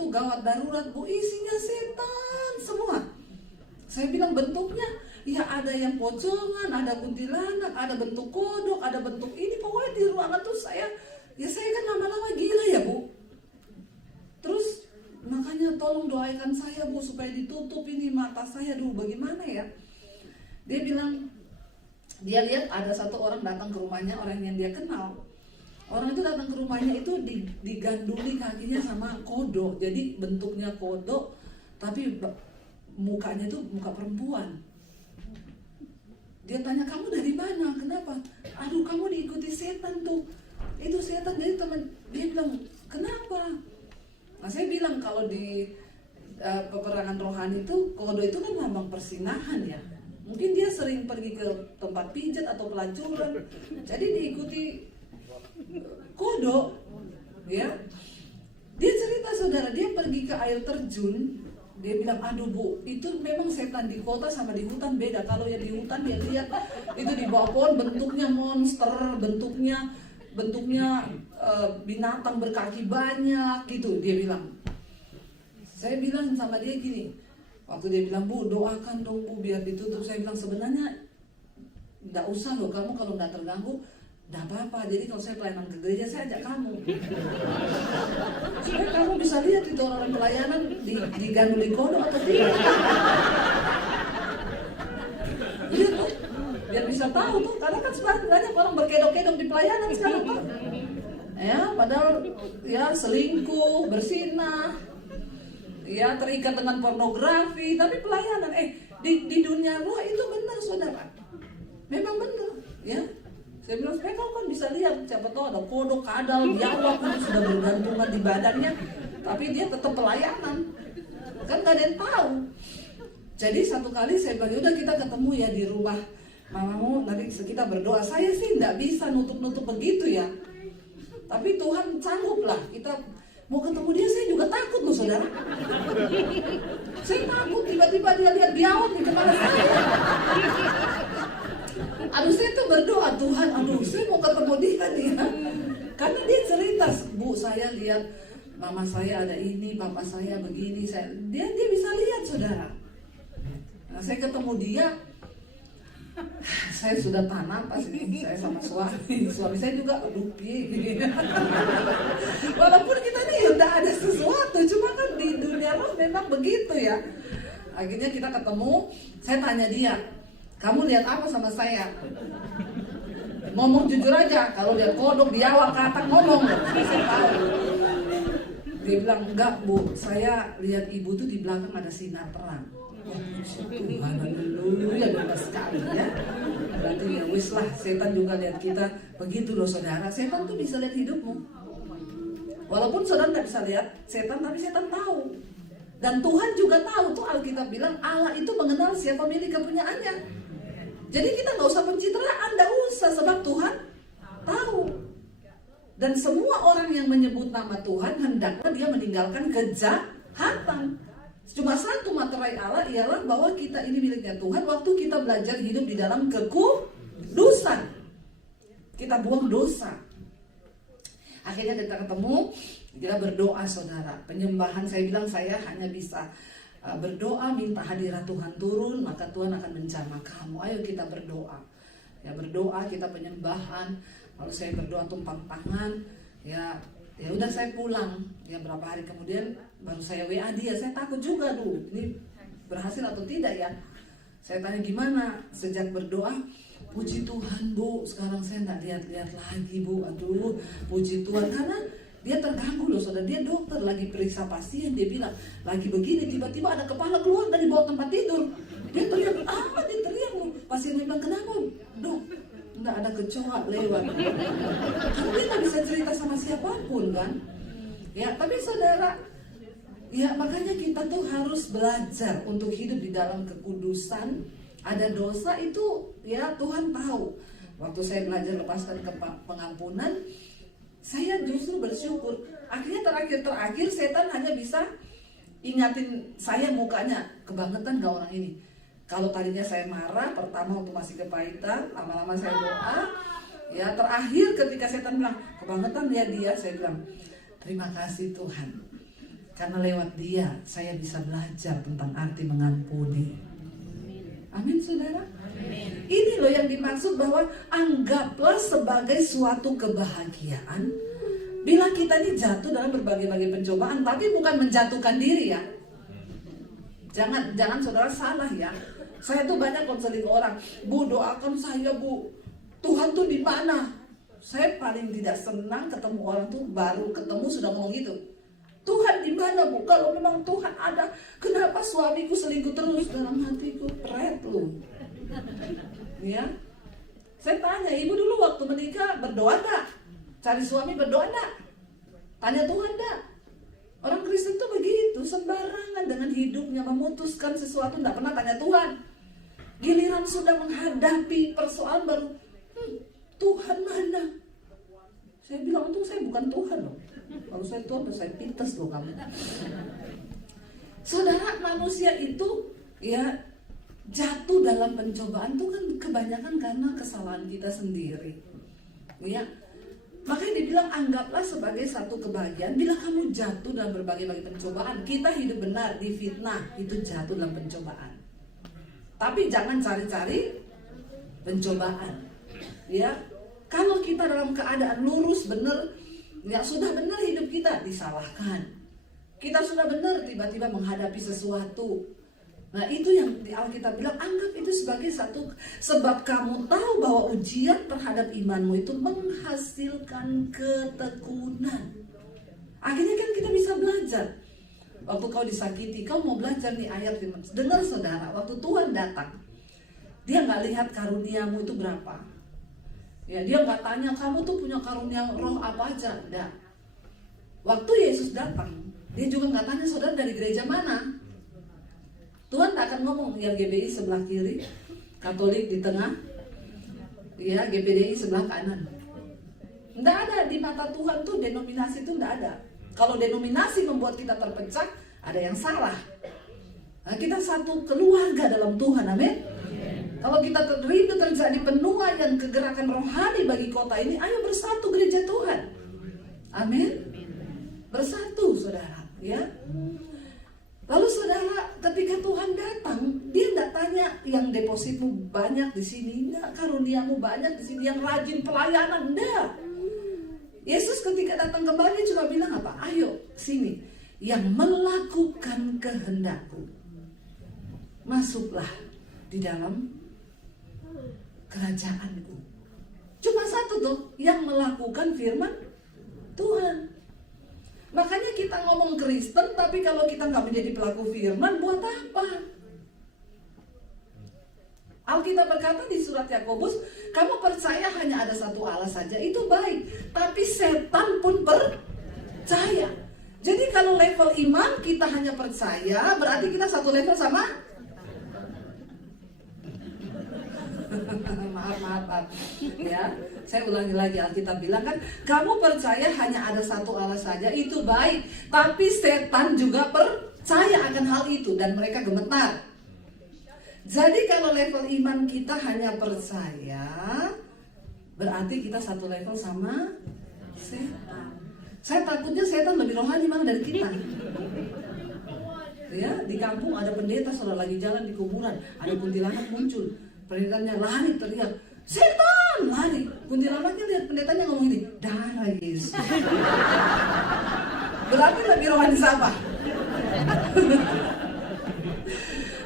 gawat darurat, Bu. Isinya setan semua. Saya bilang bentuknya ya ada yang pocongan, ada kuntilanak, ada bentuk kodok, ada bentuk ini. Pokoknya di ruangan tuh saya kan lama-lama gila ya, Bu. Terus makanya tolong doakan saya, Bu, supaya ditutup ini mata saya dulu. Bagaimana ya? Dia bilang, dia lihat ada satu orang datang ke rumahnya, orang yang dia kenal. Orang itu datang ke rumahnya itu diganduli kakinya sama kodok. Jadi bentuknya kodok, tapi mukanya itu muka perempuan. Dia tanya, kamu dari mana? Kenapa? Aduh, kamu diikuti setan tuh. Itu setan. Jadi teman dia bilang, kenapa? Nah, saya bilang kalau di peperangan rohani itu kodok itu kan lambang persinahan ya. Mungkin dia sering pergi ke tempat pijat atau pelacuran, jadi diikuti kodok, ya. Dia cerita, saudara, dia pergi ke air terjun. Dia bilang, aduh, Bu, itu memang setan di kota sama di hutan beda. Kalau yang di hutan dia lihat itu di bawah pohon bentuknya monster, bentuknya binatang berkaki banyak gitu. Dia bilang. Saya bilang sama dia gini, waktu dia bilang, Bu, doakan dong, Bu, biar ditutup. Saya bilang, sebenarnya enggak usah loh, kamu kalau enggak terganggu enggak apa-apa. Jadi kalau saya pelayanan ke gereja, saya ajak kamu supaya kamu bisa lihat itu orang pelayanan diganduli kodok atau tidak. Iya tuh, biar bisa tahu tuh. Karena kan sekarang banyak orang berkedok-kedok di pelayanan sekarang tuh. Ya, padahal ya selingkuh, bersinah, ya terikat dengan pornografi, tapi pelayanan di dunia roh itu benar, saudara. Memang benar, ya. Saya bilang, supaya kamu kan bisa lihat, siapa tahu ada kodok, kadal, biawak itu sudah bergantungan di badannya, tapi dia tetap pelayanan. Kan gak ada yang tahu. Jadi satu kali saya bilang, udah kita ketemu ya di rumah mamamu, nanti kita berdoa. Saya sih gak bisa nutup-nutup begitu ya, tapi Tuhan sanggup lah. Kita mau ketemu dia, saya juga takut loh, saudara. Saya takut tiba-tiba dia lihat biawak di kepala saya. Aduh, saya tuh berdoa, Tuhan, aduh, saya mau ketemu dia nih ya. Karena dia cerita, Bu, saya lihat mama saya ada ini, papa saya begini. Dia bisa lihat, saudara. Nah, saya ketemu dia, saya sudah tanam pas ini, saya sama suami saya juga dupi. Walaupun kita nih udah ada sesuatu, cuma kan di dunia roh memang begitu ya. Akhirnya kita ketemu, saya tanya dia, kamu lihat apa sama saya? Ngomong jujur aja, kalau lihat kodok, biawak, katak, ngomong. Saya tahu. Dia bilang, enggak, Bu, saya lihat ibu tuh di belakang ada sinar terang. Wah, Tuhan, haleluya, benar sekali ya. Berarti ya wis lah, setan juga lihat kita begitu loh, saudara. Setan tuh bisa lihat hidupmu. Walaupun saudara nggak bisa lihat setan, tapi setan tahu. Dan Tuhan juga tahu tuh, Alkitab bilang Allah itu mengenal siapa milik kepunyaannya. Jadi kita nggak usah pencitraan, nggak usah, sebab Tuhan tahu. Dan semua orang yang menyebut nama Tuhan hendaknya dia meninggalkan kejahatan. Cuma satu materai Allah ialah bahwa kita ini miliknya Tuhan waktu kita belajar hidup di dalam kekudusan. Kita buang dosa. Akhirnya kita ketemu, kita berdoa, saudara. Penyembahan, saya bilang saya hanya bisa berdoa, minta hadirat Tuhan turun, maka Tuhan akan menjamah kamu. Ayo kita berdoa. Ya berdoa, kita penyembahan. Lalu saya berdoa tumpang tangan. Ya udah saya pulang. Ya berapa hari kemudian baru saya WA dia. Saya takut juga dulu, ini berhasil atau tidak ya. Saya tanya gimana sejak berdoa. Puji Tuhan, Bu, sekarang saya nggak lihat-lihat lagi, Bu. Aduh, puji Tuhan. Karena dia terganggu loh, saudara. Dia dokter lagi periksa pasien. Dia bilang lagi begini, tiba-tiba ada kepala keluar dari bawah tempat tidur. Dia teriak, dia teriak loh. Pasien dia bilang, kenapa, Dok? Nggak ada kecoa lewat. Karena dia nggak bisa cerita sama siapapun kan. Ya, tapi saudara, ya makanya kita tuh harus belajar untuk hidup di dalam kekudusan. Ada dosa itu ya Tuhan tahu. Waktu saya belajar lepaskan ke pengampunan, saya justru bersyukur. Akhirnya terakhir setan hanya bisa ingatin saya mukanya, kebangetan gak orang ini. Kalau tadinya saya marah, pertama waktu masih kepahitan, lama-lama saya doa. Ya, terakhir ketika setan bilang, kebangetan ya dia, saya bilang, terima kasih Tuhan. Karena lewat dia, saya bisa belajar tentang arti mengampuni. Amin, saudara. Amin. Ini loh yang dimaksud bahwa anggaplah sebagai suatu kebahagiaan bila kita ini jatuh dalam berbagai-bagai pencobaan, tapi bukan menjatuhkan diri ya. Jangan saudara salah ya. Saya tuh banyak konseling orang, Bu doakan saya Bu, Tuhan tuh di mana? Saya paling tidak senang ketemu orang tuh baru ketemu sudah ngomong gitu. Tuhan di mana Bu? Kalau memang Tuhan ada, kenapa suamiku selingkuh terus? Dalam hatiku pret lu. Ya, saya tanya, ibu dulu waktu menikah berdoa enggak? Cari suami berdoa enggak? Tanya Tuhan enggak? Orang Kristen tuh begitu, sembarangan dengan hidupnya, memutuskan sesuatu enggak pernah tanya Tuhan. Giliran sudah menghadapi persoalan baru, Tuhan mana? Saya bilang untung saya bukan Tuhan loh. Kalau saya Tuhan, saya pintas loh kamu. Saudara, manusia itu ya jatuh dalam pencobaan tuh kan kebanyakan karena kesalahan kita sendiri. Ya, makanya dibilang anggaplah sebagai satu kebahagiaan bila kamu jatuh dalam berbagai-bagai pencobaan. Kita hidup benar di fitnah, itu jatuh dalam pencobaan. Tapi jangan cari-cari pencobaan. Ya, kalau kita dalam keadaan lurus benar, ya sudah benar hidup kita disalahkan. Kita sudah benar tiba-tiba menghadapi sesuatu. Nah itu yang di Alkitab bilang, anggap itu sebagai satu, sebab kamu tahu bahwa ujian terhadap imanmu itu menghasilkan ketekunan. Akhirnya kan kita bisa belajar. Waktu kau disakiti, kau mau belajar nih ayat firman. Dengar saudara, waktu Tuhan datang, dia gak lihat karuniamu itu berapa. Ya, dia gak tanya kamu tuh punya karunia roh apa aja. Enggak. Waktu Yesus datang, dia juga gak tanya saudara dari gereja mana. Tuhan tak akan ngomong ya GBI sebelah kiri, Katolik di tengah, ya GPDI sebelah kanan. Nggak ada di mata Tuhan tuh denominasi itu nggak ada. Kalau denominasi membuat kita terpecah, ada yang salah. Nah, kita satu keluarga dalam Tuhan, amin. Kalau kita rindu terjadi penuaian kegerakan rohani bagi kota ini, ayo bersatu gereja Tuhan, amin. Bersatu saudara, ya. Lalu saudara, ketika Tuhan datang, dia tidak tanya yang depositmu banyak di sini, enggak, karuniamu banyak di sini, yang rajin pelayanan, enggak. Yesus ketika datang kembali juga bilang apa? Ayo sini, yang melakukan kehendakku, masuklah di dalam kerajaanku. Cuma satu tuh, yang melakukan firman Tuhan. Makanya kita ngomong Kristen, tapi kalau kita nggak menjadi pelaku firman, buat apa? Alkitab berkata di surat Yakobus, kamu percaya hanya ada satu Allah saja, itu baik. Tapi setan pun percaya. Jadi kalau level iman kita hanya percaya, berarti kita satu level sama? maaf ya, saya ulangi lagi. Alkitab bilang kan, kamu percaya hanya ada satu Allah saja, itu baik, tapi setan juga percaya akan hal itu dan mereka gemetar. Jadi kalau level iman kita hanya percaya, berarti kita satu level sama setan. Saya takutnya setan lebih rohani malah dari kita. Ya, di kampung ada pendeta saudara lagi jalan di kuburan, ada kuntilanak muncul. Pendetanya lari teriak, setan, lari. Kuntilanaknya lihat pendetanya ngomong ini, darah Yesus. Berarti lebih rohani siapa?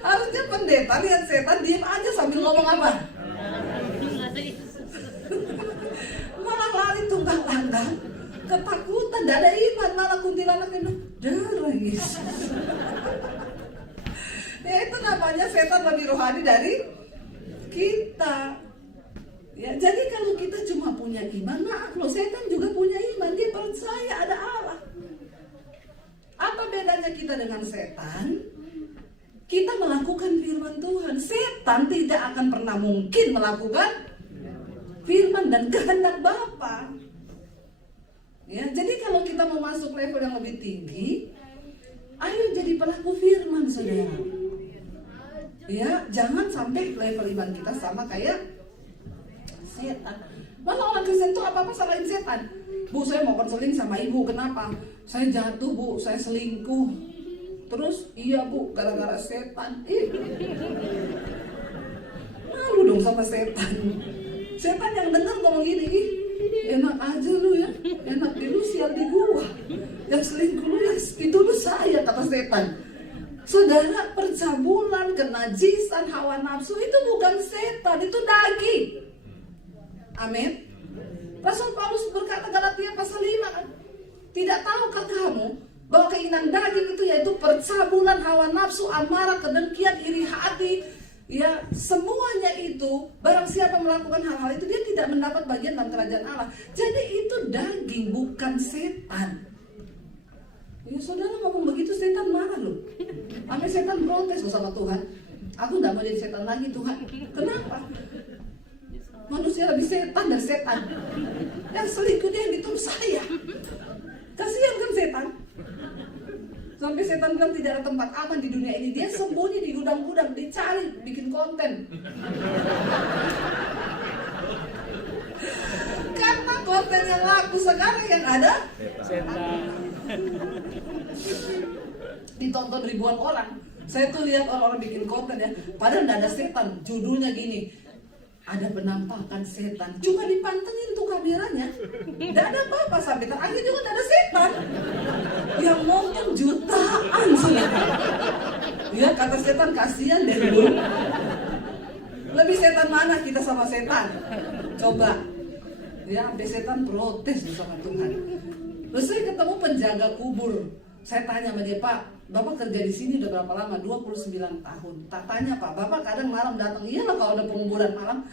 Harusnya pendeta lihat setan diem aja sambil ngomong apa? Malah lari tunggang langgang, ketakutan, tidak ada iman. Malah kuntilanak itu darah Yesus. Ya itu namanya setan lebih rohani dari kita. Ya, jadi kalau kita cuma punya iman, maaf loh, setan juga punya iman, dia percaya ada Allah. Apa bedanya kita dengan setan? Kita melakukan firman Tuhan. Setan tidak akan pernah mungkin melakukan firman dan kehendak Bapa. Ya, jadi kalau kita mau masuk level yang lebih tinggi, ayo jadi pelaku firman, saudara. Ya, jangan sampai level iman kita sama kayak setan. Mana orang Kristen tuh apa-apa salahin setan. Bu, saya mau konseling sama ibu, kenapa? Saya jatuh, Bu, saya selingkuh. Terus, iya Bu, gara-gara setan. Malu dong sama setan. Setan yang dengar ngomong gini, enak aja lu ya, enak di lu, sial di gua. Yang selingkuh lu, itu lu saya, kata setan. Saudara, percabulan, kenajisan, hawa nafsu itu bukan setan, itu daging. Amin. Rasul Paulus berkata Galatia pasal 5 kan, tidak tahukah kamu bahwa keinginan daging itu yaitu percabulan, hawa nafsu, amarah, kedengkian, iri hati, ya semuanya itu, barang siapa melakukan hal-hal itu dia tidak mendapat bagian dalam kerajaan Allah. Jadi itu daging, bukan setan. Ya saudara ngomong begitu setan marah loh. Sampai setan protes loh sama Tuhan. Aku gak mau jadi setan lagi Tuhan. Kenapa? Manusia lebih setan dari setan. Yang selingkuh dia yang dituduh saya. Kasihan kan setan. Sampai setan bilang tidak ada tempat aman di dunia ini. Dia sembunyi di gudang-gudang, dicari, bikin konten. Karena konten yang laku sekarang yang ada setan. Ditonton ribuan orang. Saya tuh lihat orang-orang bikin konten ya, padahal tidak ada setan. Judulnya gini, ada penampakan setan. Cuma dipantengin tuh kameranya, tidak ada apa-apa sampai terakhir juga tidak ada setan. Yang nonton jutaan saudara. Ya kata setan kasihan deh dulu. Lebih setan mana kita sama setan? Coba. Ya sampai setan protes sama Tuhan. Terus saya ketemu penjaga kubur. Saya tanya sama dia, Pak, Bapak kerja di sini udah berapa lama? 29 tahun. Tak tanya, Pak, Bapak kadang malam datang. Iyalah kalau ada penguburan malam.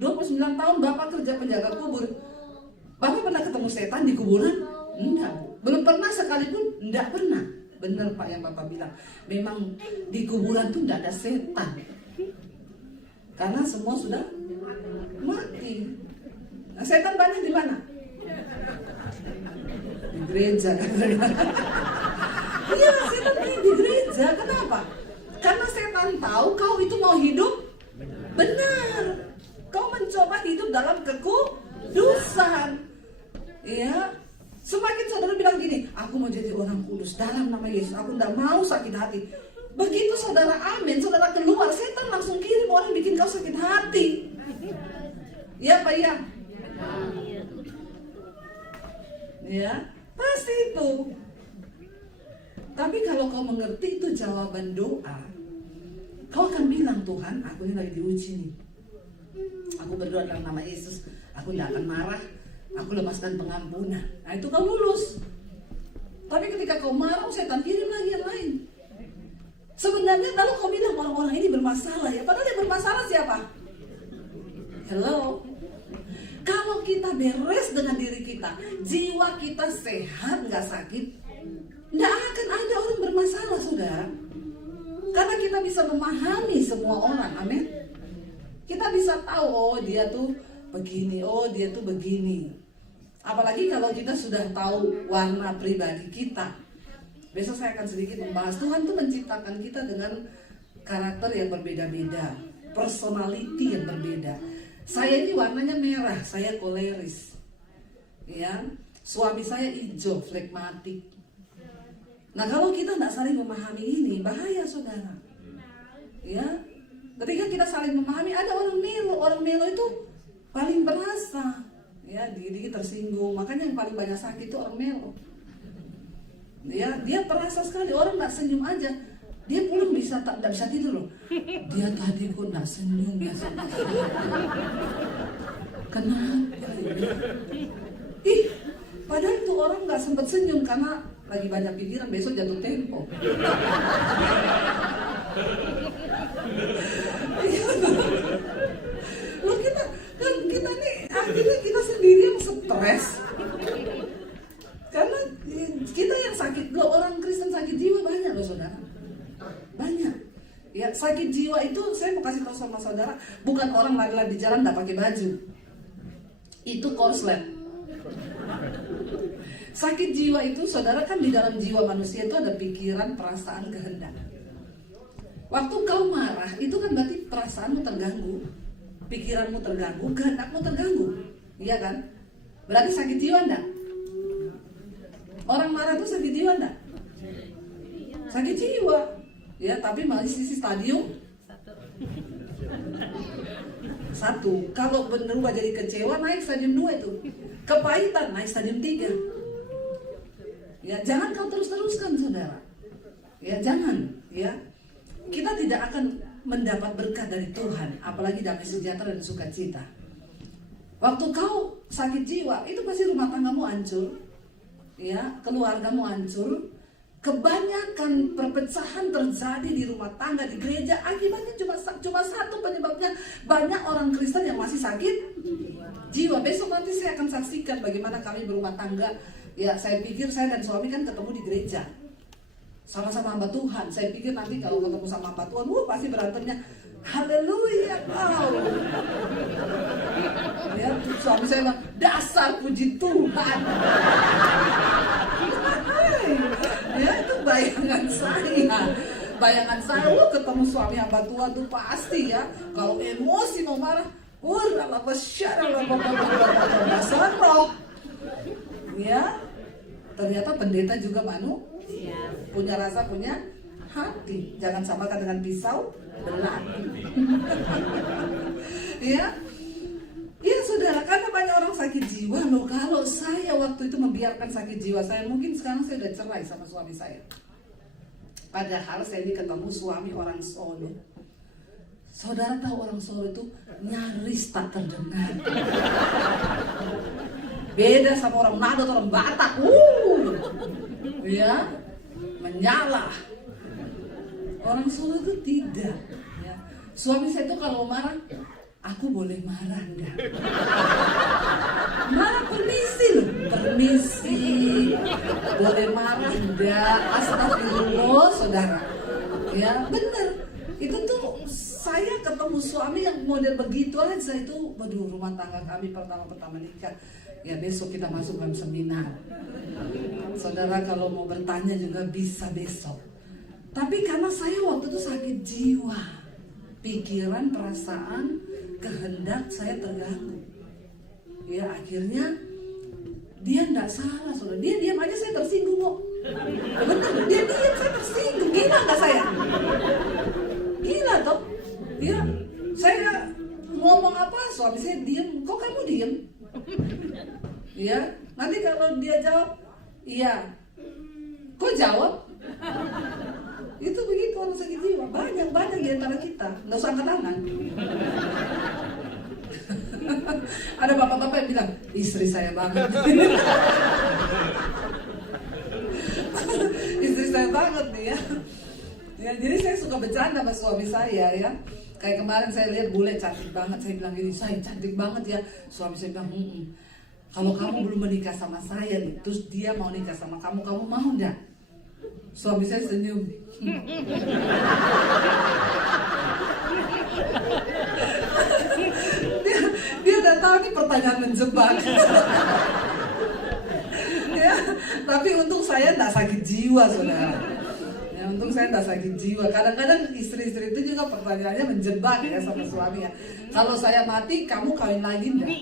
29 tahun Bapak kerja penjaga kubur. Bapak pernah ketemu setan di kuburan? Enggak, Bu. Belum pernah sekalipun? Enggak pernah. Benar Pak yang Bapak bilang. Memang di kuburan tuh enggak ada setan. Karena semua sudah mati. Nah, setan banyak di mana? Di gereja. Iya, setan banyak di gereja. Kenapa? Karena setan tahu kau itu mau hidup benar. Kau mencoba hidup dalam kekudusan. Iya. Semakin saudara bilang gini, aku mau jadi orang kudus dalam nama Yesus. Aku tidak mau sakit hati. Begitu saudara amin, saudara keluar, setan langsung kirim orang bikin kau sakit hati. Iya Pak ya? Ya, pasti itu. Tapi kalau kau mengerti itu jawaban doa, kau akan bilang, Tuhan, aku ini lagi diuji nih. Aku berdoa dalam nama Yesus, aku tidak akan marah, aku lepaskan pengampunan. Nah itu kau lulus. Tapi ketika kau marah, setan kirim lagi yang lain. Sebenarnya lalu kau bilang orang-orang ini bermasalah ya. Padahal yang bermasalah siapa? Hello. Kalau kita beres dengan diri kita, jiwa kita sehat, gak sakit, gak akan ada orang bermasalah, saudara. Karena kita bisa memahami semua orang, amin. Kita bisa tahu, oh dia tuh begini, oh dia tuh begini. Apalagi kalau kita sudah tahu warna pribadi kita. Besok saya akan sedikit membahas, Tuhan tuh menciptakan kita dengan karakter yang berbeda-beda, personality yang berbeda. Saya ini warnanya merah, saya koleris. Ya, suami saya hijau, flegmatik. Nah kalau kita tidak saling memahami ini, bahaya saudara. Ya, ketika kita saling memahami, ada orang melo itu paling berasa. Ya, dikit tersinggung. Makanya yang paling banyak sakit itu orang melo. Ya, dia perasa sekali. Orang nggak senyum aja, dia pulang tidak bisa tidur loh. Dia tadi kok nggak senyum ya sama saya. Kenapa? Ih, padahal tuh orang nggak sempat senyum karena lagi banyak pikiran, besok jatuh tempo. Loh kita nih akhirnya kita sendiri yang stres. Karena kita yang sakit, loh orang Kristen sakit jiwa banyak loh saudara. Banyak. Ya, sakit jiwa itu saya mau kasih tahu sama saudara, bukan orang lari-lari di jalan enggak pakai baju. Itu korslet. Sakit jiwa itu saudara kan di dalam jiwa manusia itu ada pikiran, perasaan, kehendak. Waktu kau marah, itu kan berarti perasaanmu terganggu, pikiranmu terganggu, kehendakmu terganggu. Iya kan? Berarti sakit jiwa enggak? Orang marah itu sakit jiwa enggak? Sakit jiwa. Ya, tapi masih stadium 1. Kalau berubah jadi kecewa, naik stadium 2 itu. Kepahitan, naik stadium 3. Ya, jangan kau terus-teruskan, saudara. Ya, jangan. Ya, kita tidak akan mendapat berkat dari Tuhan, apalagi damai sejahtera dan sukacita. Waktu kau sakit jiwa, itu pasti rumah tanggamu hancur, ya, keluargamu hancur. Kebanyakan perpecahan terjadi di rumah tangga, di gereja. Akibatnya cuma satu penyebabnya, banyak orang Kristen yang masih sakit jiwa. Besok nanti saya akan saksikan bagaimana kami berumah tangga. Ya, saya pikir saya dan suami kan ketemu di gereja, sama-sama hamba Tuhan. Saya pikir nanti kalau ketemu sama hamba Tuhan, pasti berantemnya haleluya kau. Ya, suami saya bilang, dasar puji Tuhan. Ya, itu bayangan saya. Bayangan saya, ketemu suami hamba Tuhan tuh pasti ya, kalau emosi mau marah, dasar roh. Ya, ternyata pendeta juga punya rasa, punya hati. Jangan samakan dengan pisau belati. Ya saudara, karena banyak orang sakit jiwa loh. Kalau saya waktu itu membiarkan sakit jiwa saya, mungkin sekarang saya udah cerai sama suami saya. Padahal saya ini ketemu suami orang Solo. Saudara tahu orang Solo itu nyaris tak terdengar. Beda sama orang Manado atau orang Batak. Ya, menyala. Orang Solo itu tidak. Ya. Suami saya itu kalau marah, aku boleh marah enggak? Marah permisi loh, permisi. Boleh marah enggak? Astagfirullah, saudara. Ya, bener. Itu tuh saya ketemu suami yang model begitu aja itu. Waduh, rumah tangga kami pertama nikah. Ya, besok kita masuk dalam seminar. Saudara kalau mau bertanya juga bisa besok. Tapi karena saya waktu itu sakit jiwa, pikiran, perasaan, kehendak saya terganggu. Ya, akhirnya dia enggak salah, saudara. Dia diam aja, saya tersinggung kok. Bener, dia diam, saya tersinggung. Gila enggak saya? Gila toh? Ya, saya ngomong apa, suami saya diam. Kok kamu diam? Ya, nanti kalau dia jawab, iya. Kok jawab? Itu begitu orang sakit jiwa. Banyak di antara kita. Nggak usah angkat tangan. Ada bapak-bapak yang bilang, istri saya banget. Istri saya banget nih ya. Ya, jadi saya suka bercanda sama suami saya ya. Kayak kemarin saya lihat bule cantik banget. Saya bilang gini, saya cantik banget ya. Suami saya bilang, kalau kamu belum menikah sama saya nih, terus dia mau nikah sama kamu mau enggak? Suami saya senyum. dia udah tahu nih pertanyaan menjebak. Ya, tapi untung saya enggak sakit jiwa, saudara. Ya, untung saya enggak sakit jiwa. Kadang-kadang istri-istri itu juga pertanyaannya menjebak ya sama suami ya. Kalau saya mati, kamu kawin lagi enggak?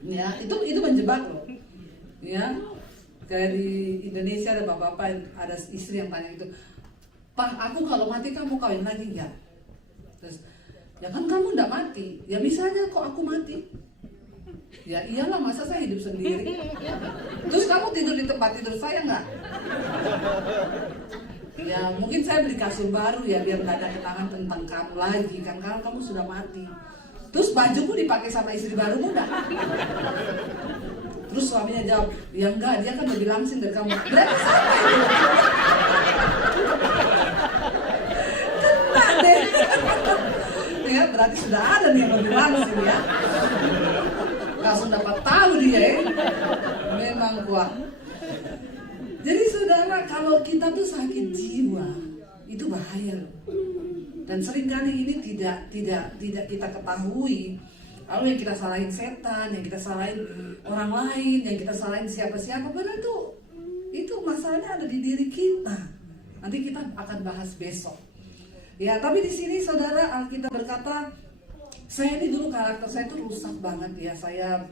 Ya, itu menjebak loh. Ya. Kayak di Indonesia ada bapak-bapak, ada istri yang tanya gitu, Pak, aku kalau mati kamu kawin lagi enggak? Terus, ya kan kamu enggak mati. Ya misalnya kok aku mati? Ya iyalah, masa saya hidup sendiri. Terus kamu tidur di tempat tidur saya enggak? Ya mungkin saya beli kasur baru ya, biar enggak ada kenangan tentang kamu lagi kan, karena kamu sudah mati. Terus bajumu dipakai sama istri barumu enggak? Terus suaminya jawab, ya enggak, dia kan lebih langsing dari kamu. Berarti sama itu. Kena deh. Ya, berarti sudah ada nih yang lebih langsing ya. Langsung dapat tahu dia ya. Memang kuat. Jadi saudara, kalau kita tuh sakit jiwa, itu bahaya loh. Dan seringkali ini tidak kita ketahui. Lalu yang kita salahin setan, yang kita salahin orang lain, yang kita salahin siapa-siapa, padahal itu masalahnya ada di diri kita. Nanti kita akan bahas besok. Ya, tapi di sini saudara Alkitab berkata, saya ini dulu karakter saya itu rusak banget ya. Saya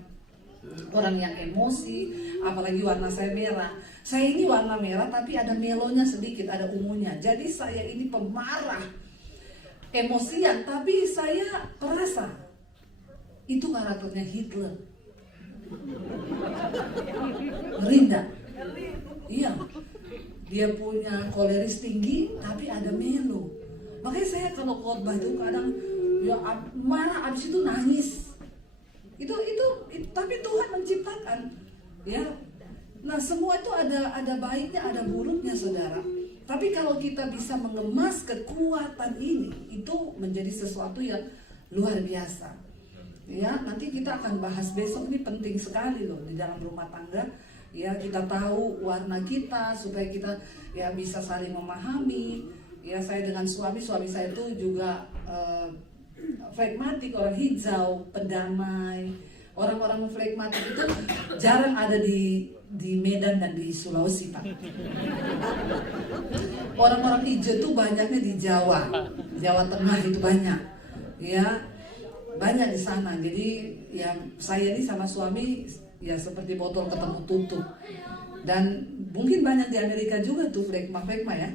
orang yang emosi, apalagi warna saya merah. Saya ini warna merah tapi ada melonya sedikit, ada ungunya. Jadi saya ini pemarah, emosian, tapi saya perasa. Itu karakternya Hitler. Ngeri. Iya. Dia punya koleris tinggi tapi ada melo. Makanya saya kalau khotbah itu kadang ya marah, abis itu nangis. Itu tapi Tuhan menciptakan, ya. Nah, semua itu ada baiknya, ada buruknya, saudara. Tapi kalau kita bisa mengemas kekuatan ini, itu menjadi sesuatu yang luar biasa. Ya, nanti kita akan bahas besok, ini penting sekali loh di dalam rumah tangga. Ya, kita tahu warna kita supaya kita ya bisa saling memahami. Ya, saya dengan suami saya itu juga flegmatik, orang hijau, pendamai. Orang-orang flegmatik itu jarang ada di Medan dan di Sulawesi, Pak. Orang-orang hijau itu banyaknya di Jawa Tengah itu banyak. Ya, banyak di sana. Jadi ya saya ini sama suami ya seperti botol ketemu tutup. Dan mungkin banyak di Amerika juga tuh flegma ya.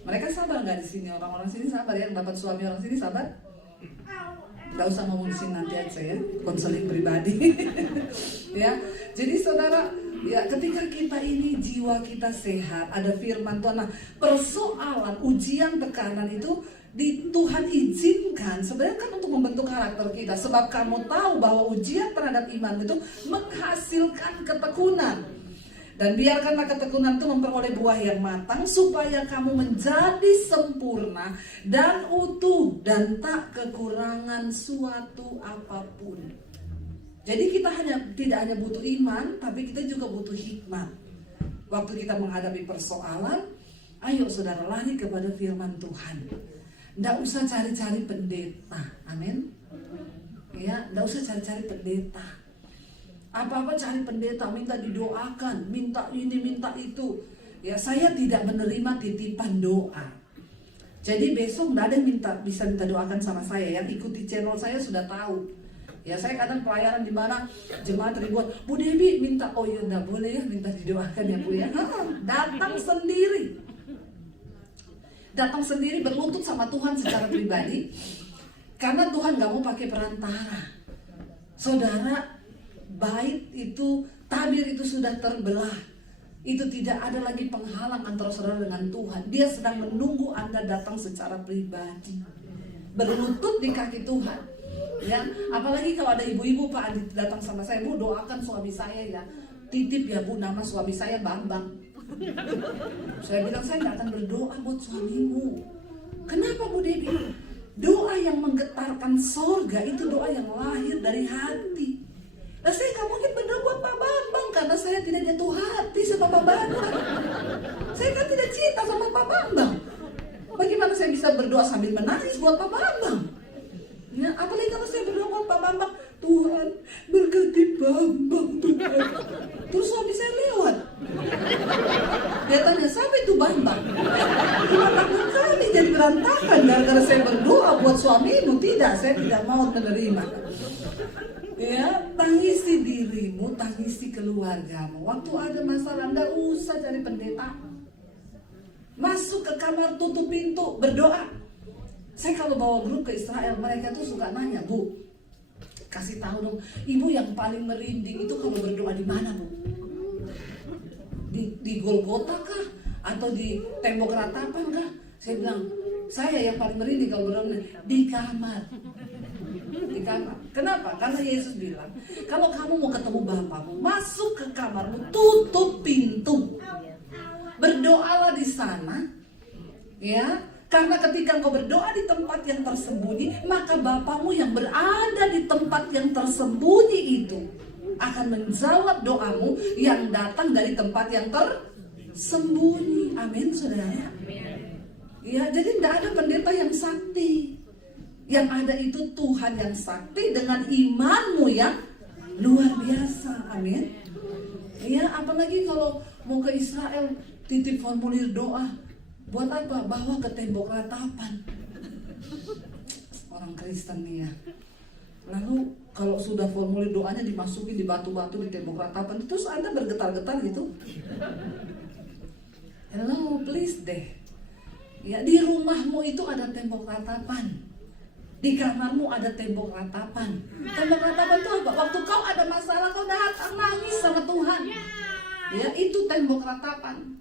Mereka sabar nggak di sini? Orang-orang sini sabar ya, dapat suami orang sini sabar. Nggak usah ngomong di sini, nanti aja ya, konseling pribadi. Ya, jadi saudara, ya ketika kita ini jiwa kita sehat, ada firman Tuhan. Nah, persoalan ujian tekanan itu Tuhan izinkan sebenarnya kan untuk membentuk karakter kita. Sebab kamu tahu bahwa ujian terhadap iman itu menghasilkan ketekunan. Dan biarkanlah ketekunan itu memperoleh buah yang matang supaya kamu menjadi sempurna dan utuh dan tak kekurangan suatu apapun. Jadi kita tidak hanya butuh iman, tapi kita juga butuh hikmat. Waktu kita menghadapi persoalan, ayo saudara lari kepada firman Tuhan. Nggak usah cari-cari pendeta, amin. Ya, nggak usah cari-cari pendeta. Apa-apa cari pendeta, minta didoakan, minta ini, minta itu. Ya, saya tidak menerima titipan doa. Jadi besok nggak ada yang bisa minta doakan sama saya. Yang ikuti channel saya sudah tahu. Ya, saya kadang pelayanan di mana jemaat ribuan, Bu Debbie minta, oh ya nggak boleh ya minta didoakan ya Bu ya. Datang sendiri. Datang sendiri berlutut sama Tuhan secara pribadi. Karena Tuhan nggak mau pakai perantara. Saudara, bait itu, tabir itu sudah terbelah. Itu tidak ada lagi penghalang antara saudara dengan Tuhan. Dia sedang menunggu Anda datang secara pribadi, berlutut di kaki Tuhan. Ya, apalagi kalau ada ibu-ibu, Pak, datang sama saya, Bu doakan suami saya ya. Titip ya Bu, nama suami saya Bambang. Saya bilang saya nggak akan berdoa buat suamimu. Kenapa Bu Debbie? Doa yang menggetarkan sorga itu doa yang lahir dari hati. Nah, saya nggak mungkin berdoa buat Pak Bambang karena saya tidak jatuh hati sama Pak Bambang. Saya kan tidak cinta sama Pak Bambang. Bagaimana saya bisa berdoa sambil menangis buat Pak Bambang? Ya, apalagi kalau saya berdoa buat Pak Bambang, Tuhan berkati Bambang Tuhan. Terus suami saya lewat. Dia tanya, siapa itu Bambang? Rumah tangga kami jadi berantakan gara-gara saya berdoa buat suamimu. Tidak, saya tidak mau menerima. Ya, tangisi dirimu, tangisi keluargamu. Waktu ada masalah, nggak usah cari pendeta. Masuk ke kamar, tutup pintu, berdoa. Saya kalau bawa grup ke Israel, mereka tuh suka nanya, Bu, kasih tahu dong, ibu yang paling merinding itu kalau berdoa di mana, Bu? Di Golgota kah? Atau di tembok ratapan kah? Saya bilang, saya yang paling merinding kalau berdoa di kamar. Di kamar. Kenapa? Karena Yesus bilang, kalau kamu mau ketemu Bapamu, masuk ke kamarmu, tutup pintu. Berdoalah di sana. Ya, karena ketika engkau berdoa di tempat yang tersembunyi, maka Bapamu yang berada di tempat yang tersembunyi itu akan menjawab doamu yang datang dari tempat yang tersembunyi. Amin, saudara. Ya, jadi tidak ada pendeta yang sakti. Yang ada itu Tuhan yang sakti dengan imanmu yang luar biasa. Amin. Ya, apalagi kalau mau ke Israel, titip formulir doa. Buat apa? Bawa ke tembok ratapan. Orang Kristen nih ya. Lalu kalau sudah formulir doanya dimasukin di batu-batu di tembok ratapan, terus Anda bergetar-getar gitu. Hello, please deh. Ya, di rumahmu itu ada tembok ratapan. Di kamarmu ada tembok ratapan. Tembok ratapan itu apa? Waktu kau ada masalah, kau datang nangis sama Tuhan. Ya, itu tembok ratapan.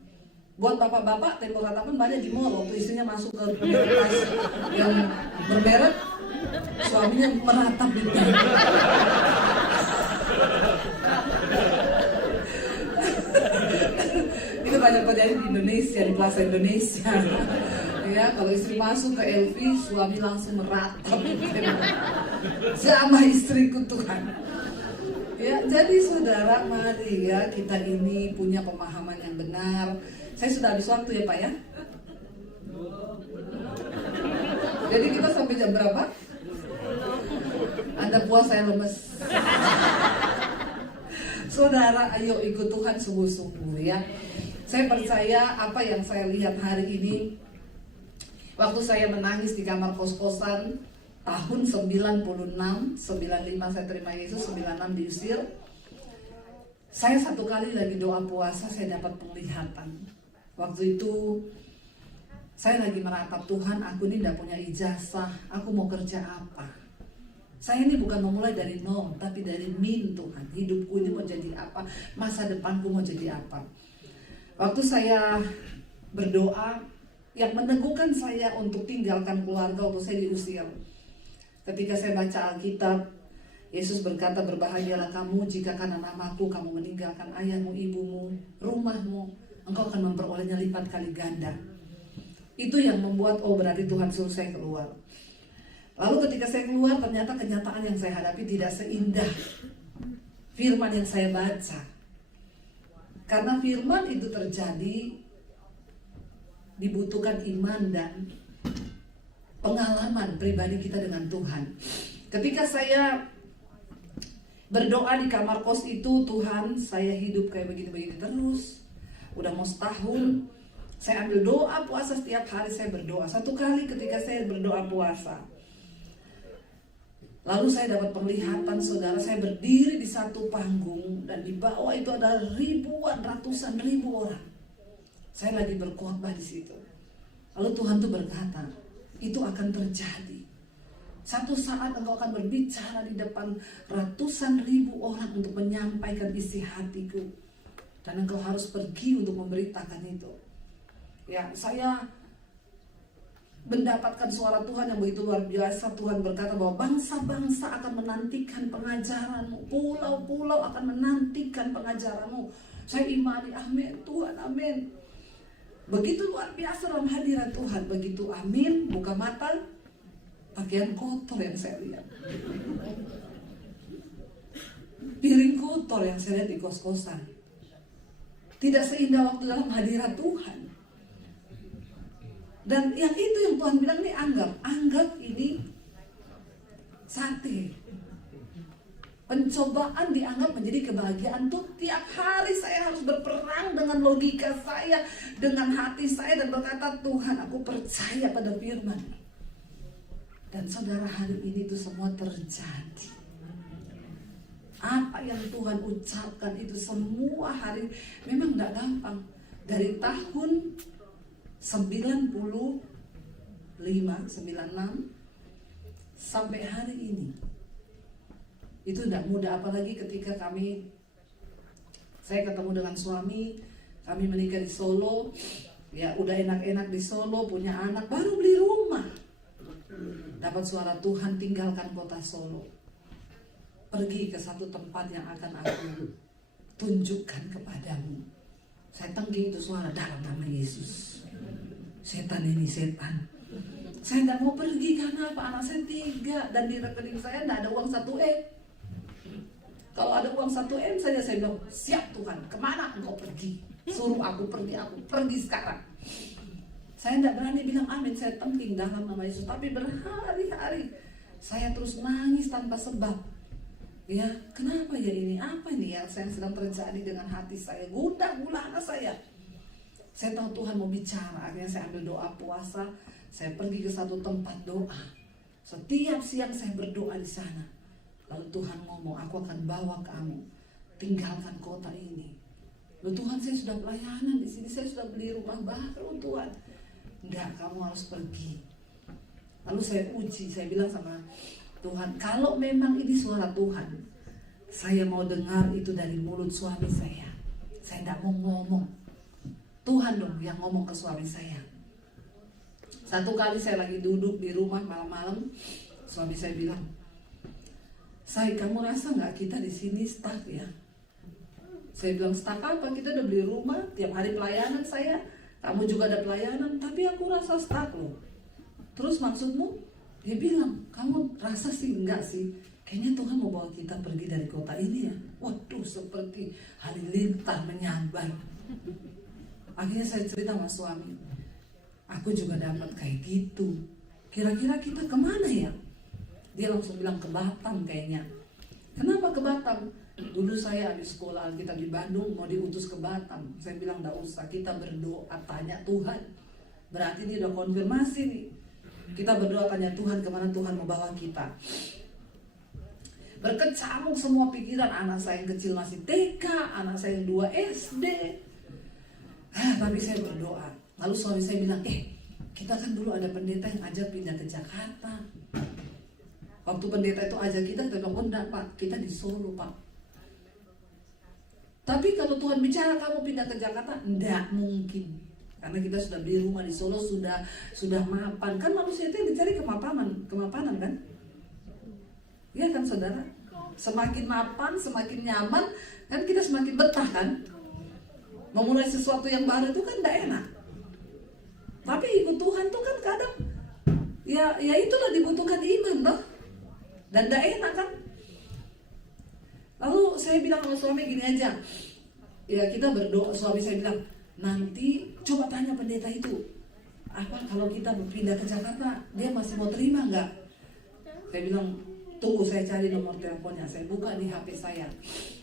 Buat bapak-bapak, tembok ratapan banyak di mall. Waktu istrinya masuk ke tas yang bermerek, suaminya meratap di depan. Itu banyak terjadi di Indonesia, di Plaza Indonesia. Ya, kalau istri masuk ke LV, suami langsung meratap. Sama istriku Tuhan. Ya, jadi saudara, mari ya kita ini punya pemahaman yang benar. Saya sudah habis waktu ya Pak ya. Jadi kita sampai jam berapa? Anda puas, saya lemes. Saudara, ayo ikut Tuhan sungguh-sungguh ya. Saya percaya apa yang saya lihat hari ini, waktu saya menangis di kamar kos-kosan tahun 96, 95 saya terima Yesus, 96 diusir. Saya satu kali lagi doa puasa, saya dapat penglihatan. Waktu itu saya lagi meratap, Tuhan, aku ini tidak punya ijazah, aku mau kerja apa? Saya ini bukan memulai dari nol, tapi dari min Tuhan. Hidupku ini mau jadi apa? Masa depanku mau jadi apa? Waktu saya berdoa, yang meneguhkan saya untuk tinggalkan keluarga waktu saya diusir. Ketika saya baca Alkitab, Yesus berkata, berbahagialah kamu jika karena namaku kamu meninggalkan ayahmu, ibumu, rumahmu, engkau akan memperolehnya lipat kali ganda. Itu yang membuat, oh berarti Tuhan suruh saya keluar. Lalu ketika saya keluar, ternyata kenyataan yang saya hadapi tidak seindah firman yang saya baca. Karena firman itu terjadi, dibutuhkan iman dan pengalaman pribadi kita dengan Tuhan. Ketika saya berdoa di kamar kos itu, Tuhan, saya hidup kayak begini-begini terus. Udah mau setahun, saya ambil doa puasa setiap hari, saya berdoa. Satu kali ketika saya berdoa puasa, lalu saya dapat penglihatan, saudara, saya berdiri di satu panggung dan di bawah itu ada ribuan, ratusan ribu orang. Saya lagi berkhotbah di situ. Lalu Tuhan tuh berkata, itu akan terjadi. Satu saat engkau akan berbicara di depan ratusan ribu orang untuk menyampaikan isi hatiku. Dan engkau harus pergi untuk memberitakan itu. Ya, saya mendapatkan suara Tuhan yang begitu luar biasa. Tuhan berkata bahwa bangsa-bangsa akan menantikan pengajaranmu. Pulau-pulau akan menantikan pengajaranmu. Saya imani, amin Tuhan, amin. Begitu luar biasa dalam hadirat Tuhan. Begitu amin, buka mata, pakaian kotor yang saya lihat. Piring kotor yang saya lihat di kos-kosan. Tidak seindah waktu dalam hadirat Tuhan. Dan yang itu yang Tuhan bilang nih, anggap ini sate. Pencobaan dianggap menjadi kebahagiaan tuh. Tiap hari saya harus berperang dengan logika saya, dengan hati saya, dan berkata, Tuhan, aku percaya pada firman. Dan saudara, hari ini itu semua terjadi. Apa yang Tuhan ucapkan itu semua hari memang tidak gampang. Dari tahun 95, 96 sampai hari ini itu tidak mudah. Apalagi ketika saya ketemu dengan suami, kami menikah di Solo, ya udah enak-enak di Solo, punya anak, baru beli rumah. Dapat suara Tuhan, tinggalkan kota Solo, pergi ke satu tempat yang akan aku tunjukkan kepadamu. Saya tengging itu suara, dalam nama Yesus. Setan ini setan. Saya tidak mau pergi karena apa? Anak saya 3 dan di rekening saya tidak ada uang 1M. Kalau ada uang 1M saja saya bilang, siap Tuhan, kemana engkau pergi? Suruh aku pergi sekarang. Saya tidak berani bilang amin, saya tengging dalam nama Yesus. Tapi berhari-hari saya terus nangis tanpa sebab. Ya, kenapa ya ini? Apa ini yang sedang terjadi dengan hati saya? Gundah gulana saya. Saya tahu Tuhan mau bicara. Akhirnya saya ambil doa puasa. Saya pergi ke satu tempat doa. Setiap siang saya berdoa di sana. Lalu Tuhan ngomong, aku akan bawa kamu tinggalkan kota ini. Lalu Tuhan, saya sudah pelayanan di sini, saya sudah beli rumah baru Tuhan. Enggak, kamu harus pergi. Lalu saya uji, saya bilang sama Tuhan, kalau memang ini suara Tuhan, saya mau dengar itu dari mulut suami saya. Saya tidak mau ngomong. Tuhan dong yang ngomong ke suami saya. Satu kali saya lagi duduk di rumah malam-malam, suami saya bilang, "Say, kamu rasa nggak kita di sini stuck ya?" Saya bilang, "Stuck apa? Kita udah beli rumah, tiap hari pelayanan saya, kamu juga ada pelayanan, tapi aku rasa stuck loh." "Terus maksudmu?" Dia bilang, "Kamu rasa sih enggak sih? Kayaknya Tuhan mau bawa kita pergi dari kota ini ya." Waduh, seperti halilintar menyambar. Akhirnya saya cerita sama suami, "Aku juga dapat kayak gitu. Kira-kira kita kemana ya?" Dia langsung bilang, "Ke Batam kayaknya." "Kenapa ke Batam?" "Dulu saya habis sekolah Alkitab di Bandung, mau diutus ke Batam." Saya bilang, "Nggak usah, kita berdoa tanya Tuhan." Berarti dia udah konfirmasi nih. Kita berdoa tanya Tuhan kemana Tuhan mau bawa kita. Berkecamuk semua pikiran. Anak saya yang kecil masih TK, anak saya yang 2 SD. Tapi saya berdoa. Lalu suami saya bilang, kita kan dulu ada pendeta yang ajak pindah ke Jakarta. Waktu pendeta itu ajak kita bilang, "Oh enggak Pak, kita di Solo Pak." Tapi kalau Tuhan bicara kamu pindah ke Jakarta, enggak mungkin. Karena kita sudah beli rumah di Solo, sudah mapan. Kan manusia itu yang dicari kemapanan kan? Iya kan saudara? Semakin mapan, semakin nyaman, kan kita semakin betah kan? Memulai sesuatu yang baru itu kan tidak enak. Tapi ikut Tuhan tuh kan kadang ya itulah dibutuhkan iman loh. Dan tidak enak kan. Lalu saya bilang sama suami gini aja, ya kita berdoa. Suami saya bilang, "Nanti coba tanya pendeta itu, apa kalau kita pindah ke Jakarta, dia masih mau terima nggak?" Saya bilang, "Tunggu, saya cari nomor teleponnya." Saya buka di HP saya.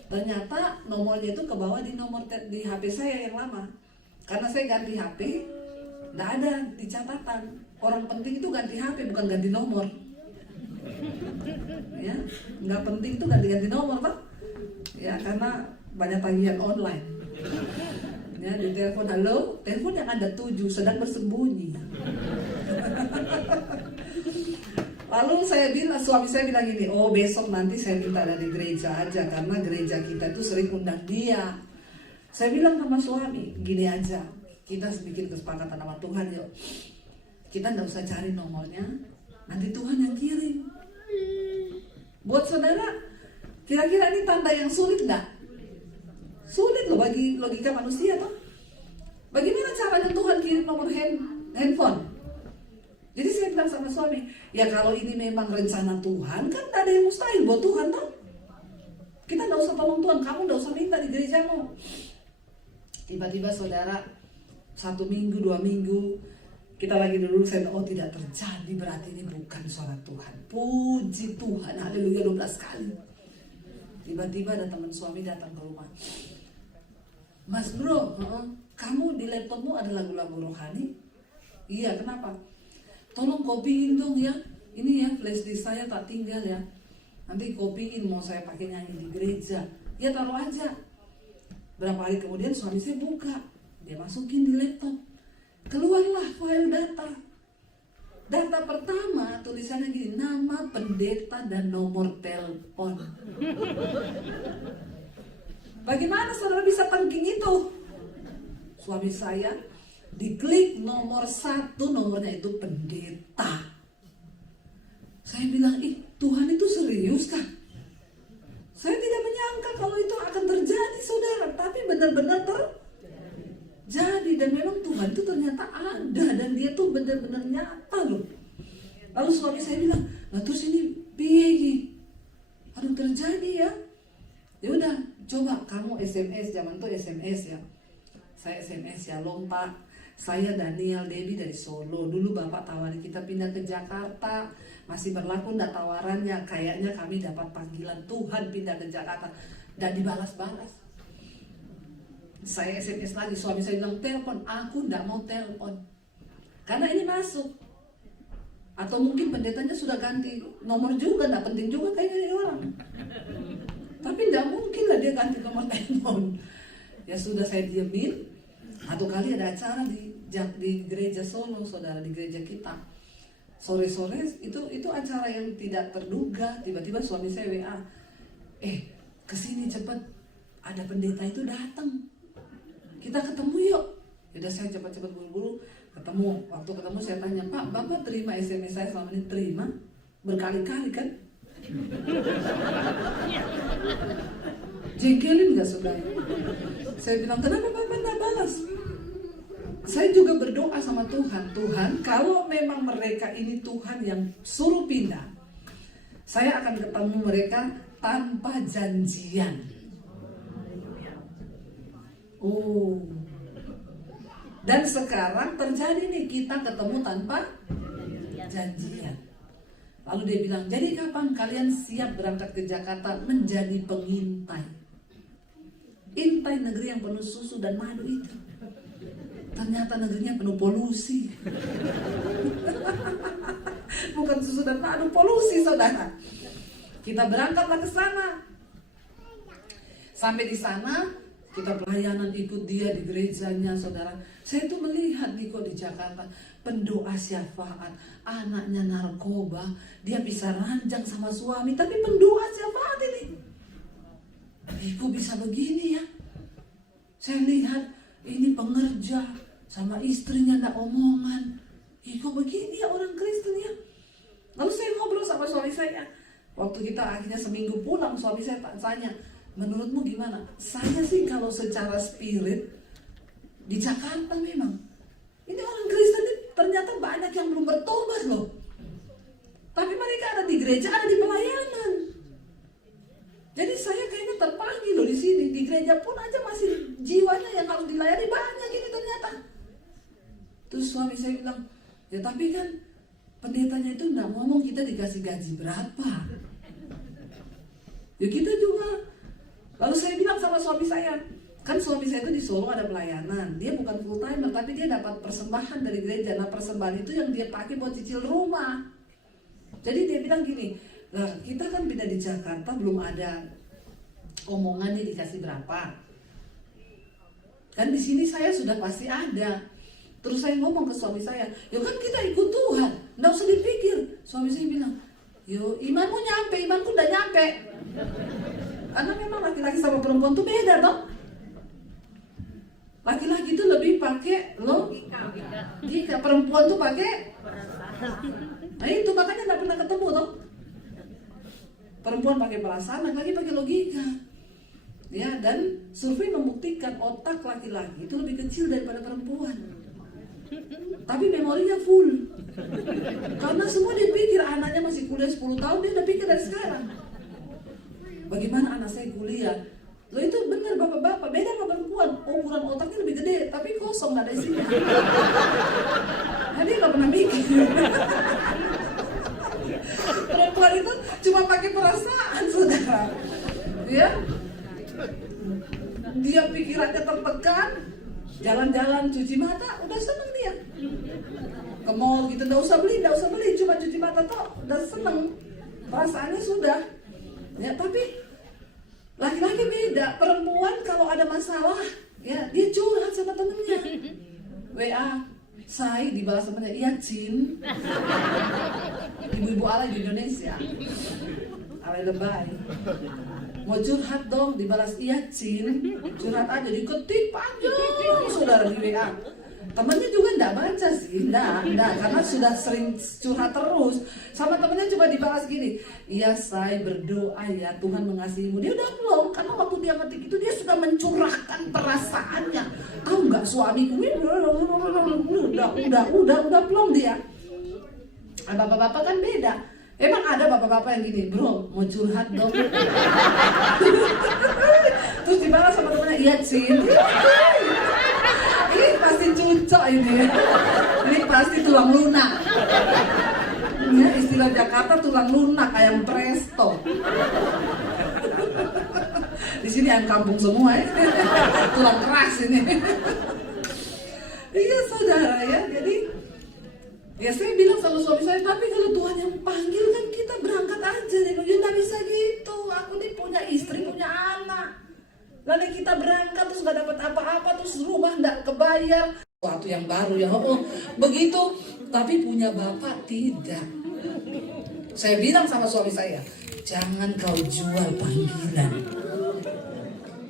Ternyata nomornya itu ke bawah di di HP saya yang lama. Karena saya ganti HP, nggak ada di catatan. Orang penting itu ganti HP, bukan ganti nomor. Ya, nggak penting itu ganti nomor, Pak. Ya, karena banyak tagihan online. Ya, di telepon, "Halo," telepon yang ada 7 sedang bersembunyi. Lalu suami saya bilang gini, "Oh besok nanti saya minta dari gereja aja, karena gereja kita itu sering undang dia." Saya bilang sama suami, "Gini aja, kita bikin kesepakatan sama Tuhan yuk. Kita nggak usah cari nomornya, nanti Tuhan yang kirim." Buat saudara, kira-kira ini tanda yang sulit nggak? Sulit loh bagi logika manusia toh. Bagaimana caranya Tuhan kirim nomor handphone? Jadi saya bilang sama suami, ya kalau ini memang rencana Tuhan, kan tidak ada yang mustahil buat Tuhan toh. Kita tidak usah tolong Tuhan, kamu tidak usah minta di gerejamu. Tiba-tiba saudara, 1 minggu, 2 minggu, kita lagi dulu, saya bilang, "Oh tidak terjadi, berarti ini bukan suara Tuhan." Puji Tuhan, haleluya 12 kali. Tiba-tiba ada teman suami datang ke rumah. "Mas bro, kamu di laptopmu ada lagu-lagu rohani?" "Iya, kenapa?" "Tolong kopiin dong ya, ini ya flash disk saya tak tinggal ya, nanti kopiin mau saya pakai nyanyi di gereja." "Ya taruh aja." Berapa hari kemudian suami saya buka, dia masukin di laptop, keluarlah file data. Data pertama tulisannya gini, nama pendeta dan nomor telepon. Bagaimana saudara bisa tangking itu? Suami saya diklik nomor 1, nomornya itu pendeta. Saya bilang, Tuhan itu serius kan? Saya tidak menyangka kalau itu akan terjadi saudara, tapi benar-benar terjadi. Dan memang Tuhan itu ternyata ada, dan dia tuh benar-benar nyata loh. Lalu suami saya bilang, "Nah terus ini piye? Aduh terjadi ya." Ya udah, coba kamu SMS, zaman tuh SMS ya. Saya SMS ya, lompat. Saya Daniel Debbie dari Solo. Dulu Bapak tawarin kita pindah ke Jakarta. Masih berlaku enggak tawarannya? Kayaknya kami dapat panggilan Tuhan pindah ke Jakarta. Dan dibalas-balas. Saya SMS lagi, suami saya bilang telepon, aku enggak mau telepon. Karena ini masuk. Atau mungkin pendetanya sudah ganti nomor juga, enggak penting juga kayaknya ini orang. Tapi enggak mungkin lah dia ganti nomor telepon. Ya sudah saya diemin. Satu kali ada acara di gereja Solo, saudara, di gereja kita. Sore-sore itu acara yang tidak terduga. Tiba-tiba suami saya WA, kesini cepet, ada pendeta itu datang. Kita ketemu yuk. Udah saya cepat-cepat buru-buru ketemu. Waktu ketemu saya tanya, Pak, Bapak terima SMS saya selama ini? Terima, berkali-kali kan? Jengkelin gak saudara? Saya bilang, kenapa Bapak gak balas? Saya juga berdoa sama Tuhan. Tuhan, kalau memang mereka ini Tuhan yang suruh pindah, saya akan ketemu mereka tanpa janjian. Dan sekarang terjadi nih, kita ketemu tanpa janjian. Lalu dia bilang, jadi kapan kalian siap berangkat ke Jakarta menjadi pengintai? Intai negeri yang penuh susu dan madu itu. Ternyata negerinya penuh polusi. Bukan susu dan madu, polusi saudara. Kita berangkatlah ke sana. Sampai di sana kita pelayanan, ikut dia di gerejanya, saudara. Saya tuh melihat nih kok di Jakarta, pendoa syafaat, anaknya narkoba, dia bisa ranjang sama suami, tapi pendoa syafaat ini. Kok bisa begini ya? Saya lihat ini pengerja sama istrinya nggak omongan. Kok begini ya orang Kristen ya? Lalu saya ngobrol sama suami saya. Waktu kita akhirnya seminggu pulang, suami saya tanya, menurutmu gimana? Saya sih kalau secara spirit di Jakarta memang ini orang Kristen ini ternyata banyak yang belum bertobat loh. Tapi mereka ada di gereja, ada di pelayanan. Jadi saya kayaknya terpanggil loh di sini. Di gereja pun aja masih jiwanya yang harus dilayani banyak ini ternyata. Terus suami saya bilang, ya tapi kan pendetanya itu enggak ngomong kita dikasih gaji berapa. Ya kita juga. Lalu saya bilang sama suami saya, kan suami saya itu di Solo ada pelayanan. Dia bukan full timer, tapi dia dapat persembahan dari gereja. Nah persembahan itu yang dia pakai buat cicil rumah. Jadi dia bilang gini, lah kita kan pindah di Jakarta belum ada omongan nih dikasih berapa. Kan di sini saya sudah pasti ada. Terus saya ngomong ke suami saya, ya kan kita ikut Tuhan, nggak usah dipikir. Suami saya bilang, yo imanmu nyampe, imanku udah nyampe. Karena memang laki-laki sama perempuan tuh beda toh. Laki-laki itu lebih pakai logika, perempuan tuh pakai. Nah itu makanya nggak pernah ketemu toh. Perempuan pakai perasaan, laki-laki pakai logika. Ya, dan survei membuktikan otak laki-laki itu lebih kecil daripada perempuan. Tapi memorinya full. Karena semua dia pikir anaknya masih kuliah 10 tahun, dia udah pikir dari sekarang. Bagaimana anak saya kuliah? Loh itu benar bapak-bapak, beda sama perempuan. Ukuran otaknya lebih gede, tapi kosong, gak ada isinya. Nah dia gak pernah mikir. Perempuan itu cuma pakai perasaan, saudara. Ya, dia pikirannya tertekan, jalan-jalan cuci mata, udah seneng dia. Ke mall gitu, gak usah beli, cuma cuci mata toh, udah seneng. Perasaannya sudah. Ya, tapi laki-laki beda. Perempuan kalau ada masalah, ya dia curhat sama temennya. WA, Say dibalas temennya, iya Cin. Ibu-ibu alay di Indonesia, alay lebay. Mau curhat dong, dibalas iya Cin. Curhat aja, diketik panjang saudara di WA. Temennya juga enggak baca sih, enggak, karena sudah sering curhat terus. Sama temennya coba dibalas gini, iya saya berdoa ya Tuhan mengasihimu. Dia udah belum, karena waktu dia ketik itu dia sudah mencurahkan perasaannya. Tahu nggak suamiku ini udah belum dia. Bapak-bapak kan beda. Emang ada bapak-bapak yang gini, bro mau curhat dong. Terus dibalas sama temennya, iya Cin. Ini pasti cucok ini. Ini pasti tulang lunak. Ya, istilah Jakarta tulang lunak ayam presto. Di sini ayam kampung semua ya. Tulang keras ini. Iya saudara ya, jadi ya saya bilang sama suami saya, tapi kalau Tuhan yang panggil kan kita berangkat aja. Ya nggak bisa gitu, aku nih punya istri, punya anak. Lalu kita berangkat terus nggak dapat apa-apa, terus rumah nggak kebayar. Waktu yang baru ya, begitu. Tapi punya bapak tidak. Saya bilang sama suami saya, jangan kau jual panggilan.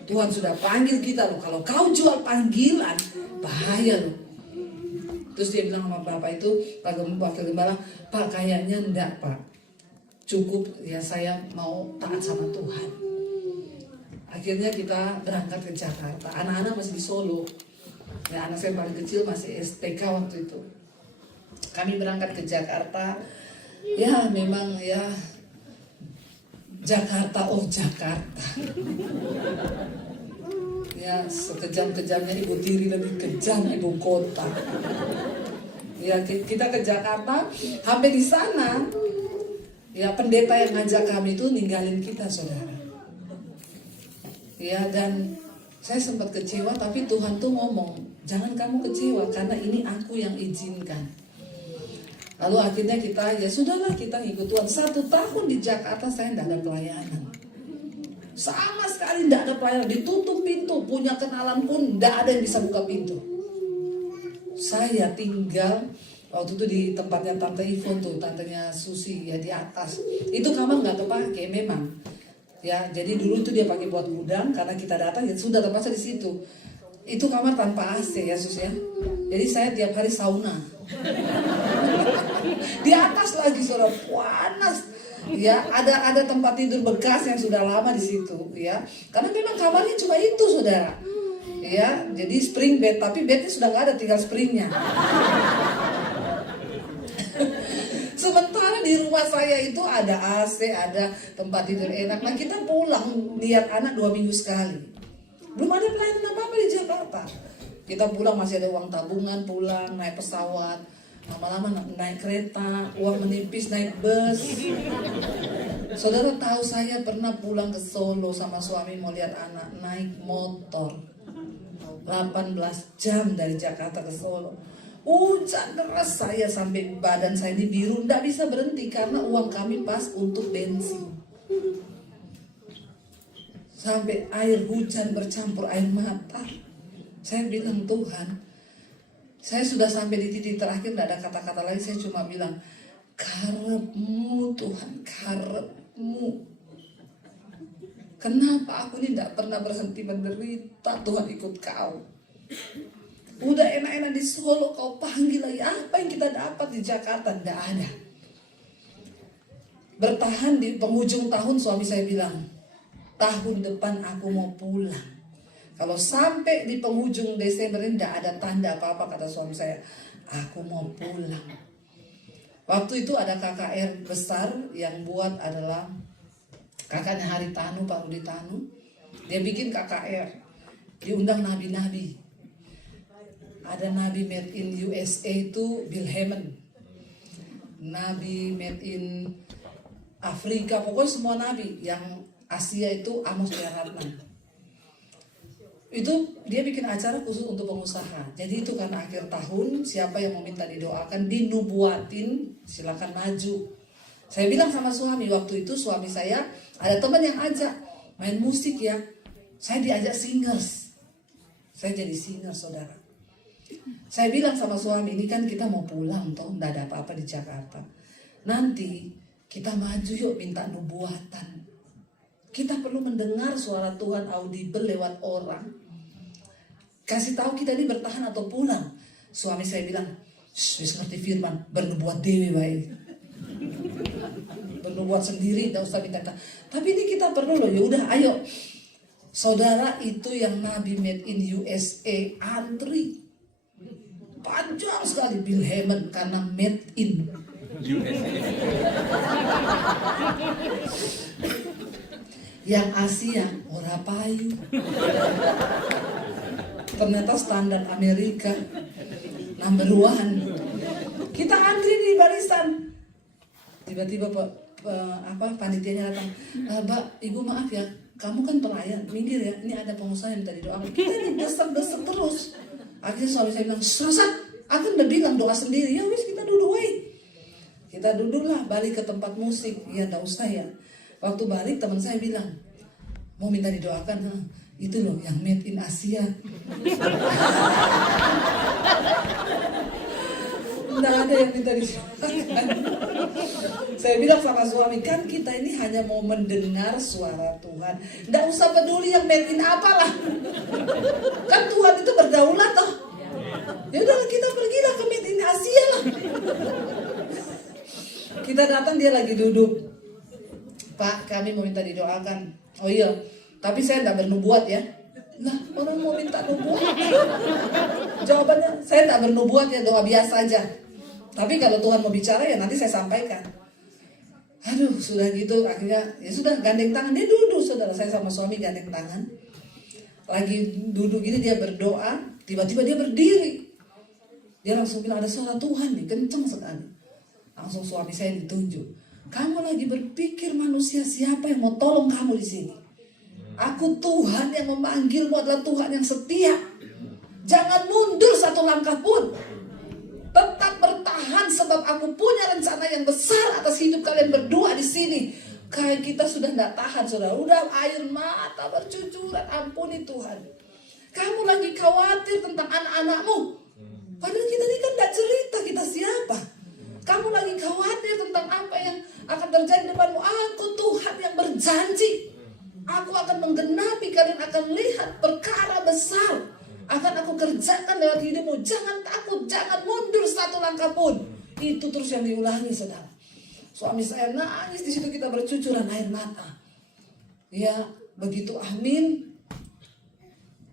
Tuhan sudah panggil kita loh. Kalau kau jual panggilan, bahaya loh. Terus dia bilang sama bapak itu, wakil gembala, Pak kayaknya enggak Pak. Cukup ya saya mau taat sama Tuhan. Akhirnya kita berangkat ke Jakarta. Anak-anak masih di Solo. Ya, anak saya paling kecil masih STK waktu itu. Kami berangkat ke Jakarta. Ya memang ya Jakarta, oh Jakarta. Ya sekejam-kejamnya ibu tiri lebih kejam ibu kota. Ya kita ke Jakarta, sampai di sana ya pendeta yang ngajak kami itu ninggalin kita saudara. Ya dan saya sempat kecewa, tapi Tuhan tuh ngomong, jangan kamu kecewa karena ini aku yang izinkan. Lalu akhirnya kita, ya sudahlah kita ngikut Tuhan. 1 tahun di Jakarta saya tidak ada pelayanan. Sama sekali tidak ada pelayanan. Ditutup pintu, punya kenalan pun tidak ada yang bisa buka pintu. Saya tinggal, waktu itu di tempatnya Tante Ivon tuh, tantenya Susi ya di atas. Itu kamar nggak kepake memang. Ya, jadi dulu itu dia pakai buat gudang, karena kita datang ya sudah terpaksa di situ. Itu kamar tanpa AC ya Sus ya. Jadi saya tiap hari sauna. Di atas lagi saudara, panas. Ya, ada tempat tidur bekas yang sudah lama di situ ya. Karena memang kamarnya cuma itu saudara. Ya, jadi spring bed, tapi bednya sudah nggak ada, tinggal springnya. Sementara di rumah saya itu ada AC, ada tempat tidur enak. Nah kita pulang lihat anak 2 minggu sekali. Belum ada pelayanan apa-apa di Jakarta. Kita pulang masih ada uang tabungan, pulang naik pesawat, lama-lama naik kereta, uang menipis naik bus. Saudara tahu saya pernah pulang ke Solo sama suami mau lihat anak naik motor 18 jam dari Jakarta ke Solo. Hujan deras, saya sampai badan saya ini biru, tidak bisa berhenti karena uang kami pas untuk bensin. Sampai air hujan bercampur air mata. Saya bilang, Tuhan, saya sudah sampai di titik terakhir, tidak ada kata-kata lain. Saya cuma bilang, karepmu Tuhan, karepmu. Kenapa aku ini tidak pernah berhenti menderita, Tuhan ikut kau. Udah enak-enak di Solo, kau panggil lagi. Apa yang kita dapat di Jakarta? Tidak ada. Bertahan di penghujung tahun, suami saya bilang, tahun depan aku mau pulang. Kalau sampai di penghujung Desember ini tidak ada tanda apa-apa, kata suami saya, aku mau pulang. Waktu itu ada KKR besar yang buat adalah kakaknya Haritanu, Pak Rudi Tanu. Dia bikin KKR, diundang nabi-nabi. Ada nabi made in USA itu Bill Hammond, nabi made in Afrika, pokoknya semua nabi. Yang Asia itu Amos Wiratman. Itu dia bikin acara khusus untuk pengusaha. Jadi itu karena akhir tahun, siapa yang meminta didoakan, dinubuatin, silakan maju. Saya bilang sama suami, waktu itu suami saya ada teman yang ajak main musik ya. Saya diajak singers. Saya jadi singer saudara. Saya bilang sama suami, ini kan kita mau pulang toh, nggak ada apa-apa di Jakarta. Nanti kita maju yuk minta nubuatan. Kita perlu mendengar suara Tuhan audible lewat orang. Kasih tahu kita ini bertahan atau pulang. Suami saya bilang, wis ngerti firman, bernubuat dewi baik. Bernubuat sendiri, tidak usah minta. Tapi ini kita perlu loh, ya udah ayo. Saudara itu yang nabi made in USA antri. Panjang sekali Bill Hammond karena made in USA. Yang Asia ora payu. Ternyata standar Amerika number 1. Kita antri di barisan. Tiba-tiba panitianya datang, Mbak, Ibu maaf ya, kamu kan pelayan, minggir ya, ini ada pengusaha yang minta didoakan. Kita didesak-desak terus. Akhirnya suami saya bilang, Sosat, aku udah bilang doa sendiri. Ya wis, kita duduk aja. Kita duduklah, balik ke tempat musik. Ya enggak usah ya. Waktu balik teman saya bilang, mau minta didoakan. Itu loh yang made in Asia. Nggak ada yang minta didoakan. Saya bilang sama suami, kan kita ini hanya mau mendengar suara Tuhan. Nggak usah peduli yang made in apalah. Kan Tuhan itu berdaulat toh. Ya udah kita pergilah ke made in Asia lah. Kita datang, dia lagi duduk. Pak, kami mau minta didoakan. Oh iya, tapi saya nggak bernubuat ya. Lah, orang mau minta nubuat. Jawabannya, saya nggak bernubuat ya, doa biasa aja. Tapi kalau Tuhan mau bicara ya nanti saya sampaikan. Aduh, sudah gitu akhirnya ya sudah gandeng tangan. Dia duduk, saudara, saya sama suami gandeng tangan. Lagi duduk gini dia berdoa, tiba-tiba dia berdiri. Dia langsung bilang ada suara Tuhan nih, kenceng sekali. Langsung suami saya ditunjuk. Kamu lagi berpikir manusia siapa yang mau tolong kamu di sini? Aku Tuhan yang memanggilmu adalah Tuhan yang setia. Jangan mundur satu langkah pun. Tetap bertahan sebab aku punya rencana yang besar atas hidup kalian berdua di sini. Kayak kita sudah tidak tahan, saudara. Udah air mata bercucuran. Ampuni Tuhan. Kamu lagi khawatir tentang anak-anakmu. Padahal kita ini kan tidak cerita kita siapa. Kamu lagi khawatir tentang apa yang akan terjadi depanmu. Aku Tuhan yang berjanji. Aku akan menggenapi, kalian akan lihat perkara besar. Akan aku kerjakan lewat hidupmu. Jangan takut, jangan mundur satu langkah pun. Itu terus yang diulangi, saudara. Suami saya nangis, di situ kita bercucuran air mata. Ya, begitu amin.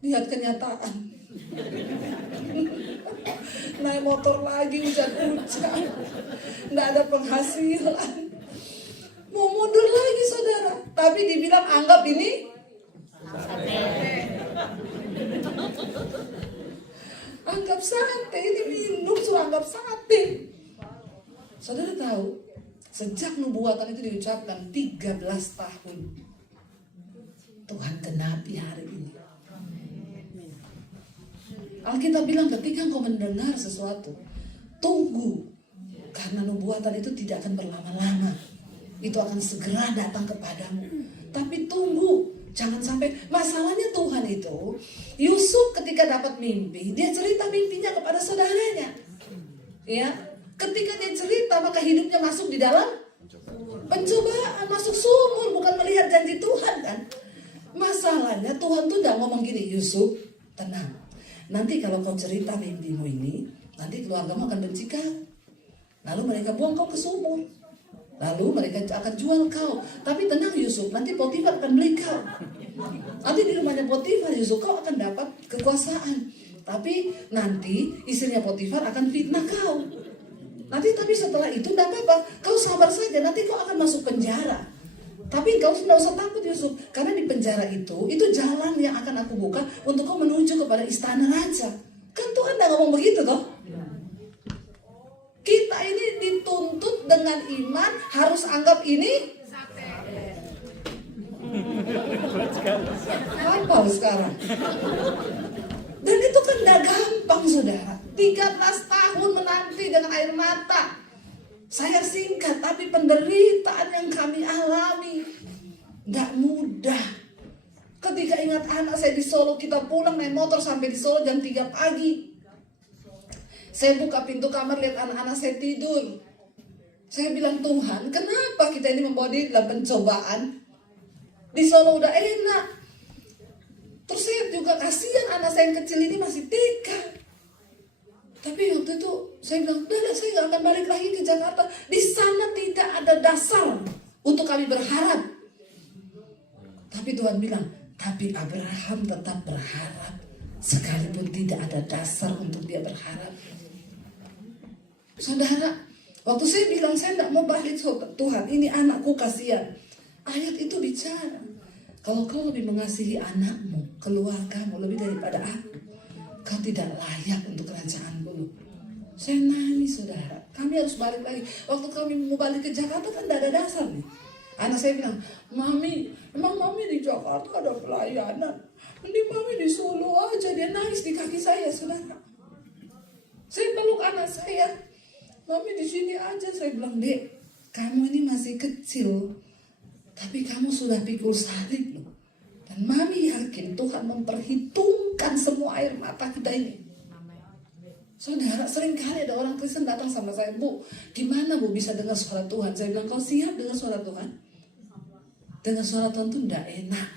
Lihat kenyataan. Naik motor lagi, hujan-hujan. Nggak ada penghasilan. Mau mundur lagi, saudara. Tapi dibilang anggap ini anggap sate, ini minum suruh anggap sate. Saudara tahu, sejak nubuatan itu diucapkan 13 tahun, Tuhan genapi hari ini. Alkitab bilang ketika engkau mendengar sesuatu, tunggu. Karena nubuatan itu tidak akan berlama-lama. Itu akan segera datang kepadamu. Tapi tunggu. Jangan sampai, masalahnya Tuhan itu, Yusuf ketika dapat mimpi, dia cerita mimpinya kepada saudaranya. Ya, ketika dia cerita, maka hidupnya masuk di dalam pencobaan, masuk sumur, bukan melihat janji Tuhan kan. Masalahnya Tuhan tuh udah ngomong gini, Yusuf, tenang. Nanti kalau kau cerita mimpimu ini, nanti keluargamu akan benci kau. Lalu mereka buang kau ke sumur. Lalu mereka akan jual kau. Tapi tenang Yusuf, nanti Potifar akan beli kau. Nanti di rumahnya Potifar, Yusuf, kau akan dapat kekuasaan. Tapi nanti istrinya Potifar akan fitnah kau. Tapi setelah itu tidak apa-apa, kau sabar saja, nanti kau akan masuk penjara. Tapi kau tidak usah takut Yusuf, karena di penjara itu jalan yang akan aku buka untuk kau menuju kepada istana raja. Kan Tuhan tidak ngomong begitu toh? Kita ini dituntut dengan iman, harus anggap ini apa sekarang? Dan itu kan tidak gampang, saudara. 13 tahun menanti dengan air mata. Saya singkat, tapi penderitaan yang kami alami tidak mudah. Ketika ingat anak saya di Solo, kita pulang naik motor sampai di Solo jam 3 pagi. Saya buka pintu kamar, lihat anak-anak saya tidur. Saya bilang, Tuhan, kenapa kita ini membawa diri dalam pencobaan? Di Solo udah enak. Terus saya juga kasihan anak saya yang kecil ini masih TK. Tapi waktu itu saya bilang, udah saya gak akan balik lagi ke Jakarta. Di sana tidak ada dasar untuk kami berharap. Tapi Tuhan bilang, tapi Abraham tetap berharap. Sekalipun tidak ada dasar untuk dia berharap. Saudara, waktu saya bilang saya tidak mau balik, Tuhan, ini anakku kasihan. Ayat itu bicara, kalau kau lebih mengasihi anakmu, keluargamu lebih daripada aku, kau tidak layak untuk kerajaanku. Saya nangis, saudara. Kami harus balik lagi. Waktu kami mau balik ke Jakarta kan tidak ada dasar nih. Anak saya bilang, Mami, emang Mami di Jakarta ada pelayanan? Mending Mami di Solo aja. Dia nangis di kaki saya, saudara. Saya peluk anak saya, Mami di sini aja. Saya bilang, Dek, kamu ini masih kecil, tapi kamu sudah pikul salib loh. Dan Mami yakin Tuhan memperhitungkan semua air mata kita ini. Saudara, seringkali ada orang Kristen datang sama saya, Bu, gimana Bu bisa dengar suara Tuhan? Saya bilang, kau siap dengar suara Tuhan? Dengar suara Tuhan itu enggak enak.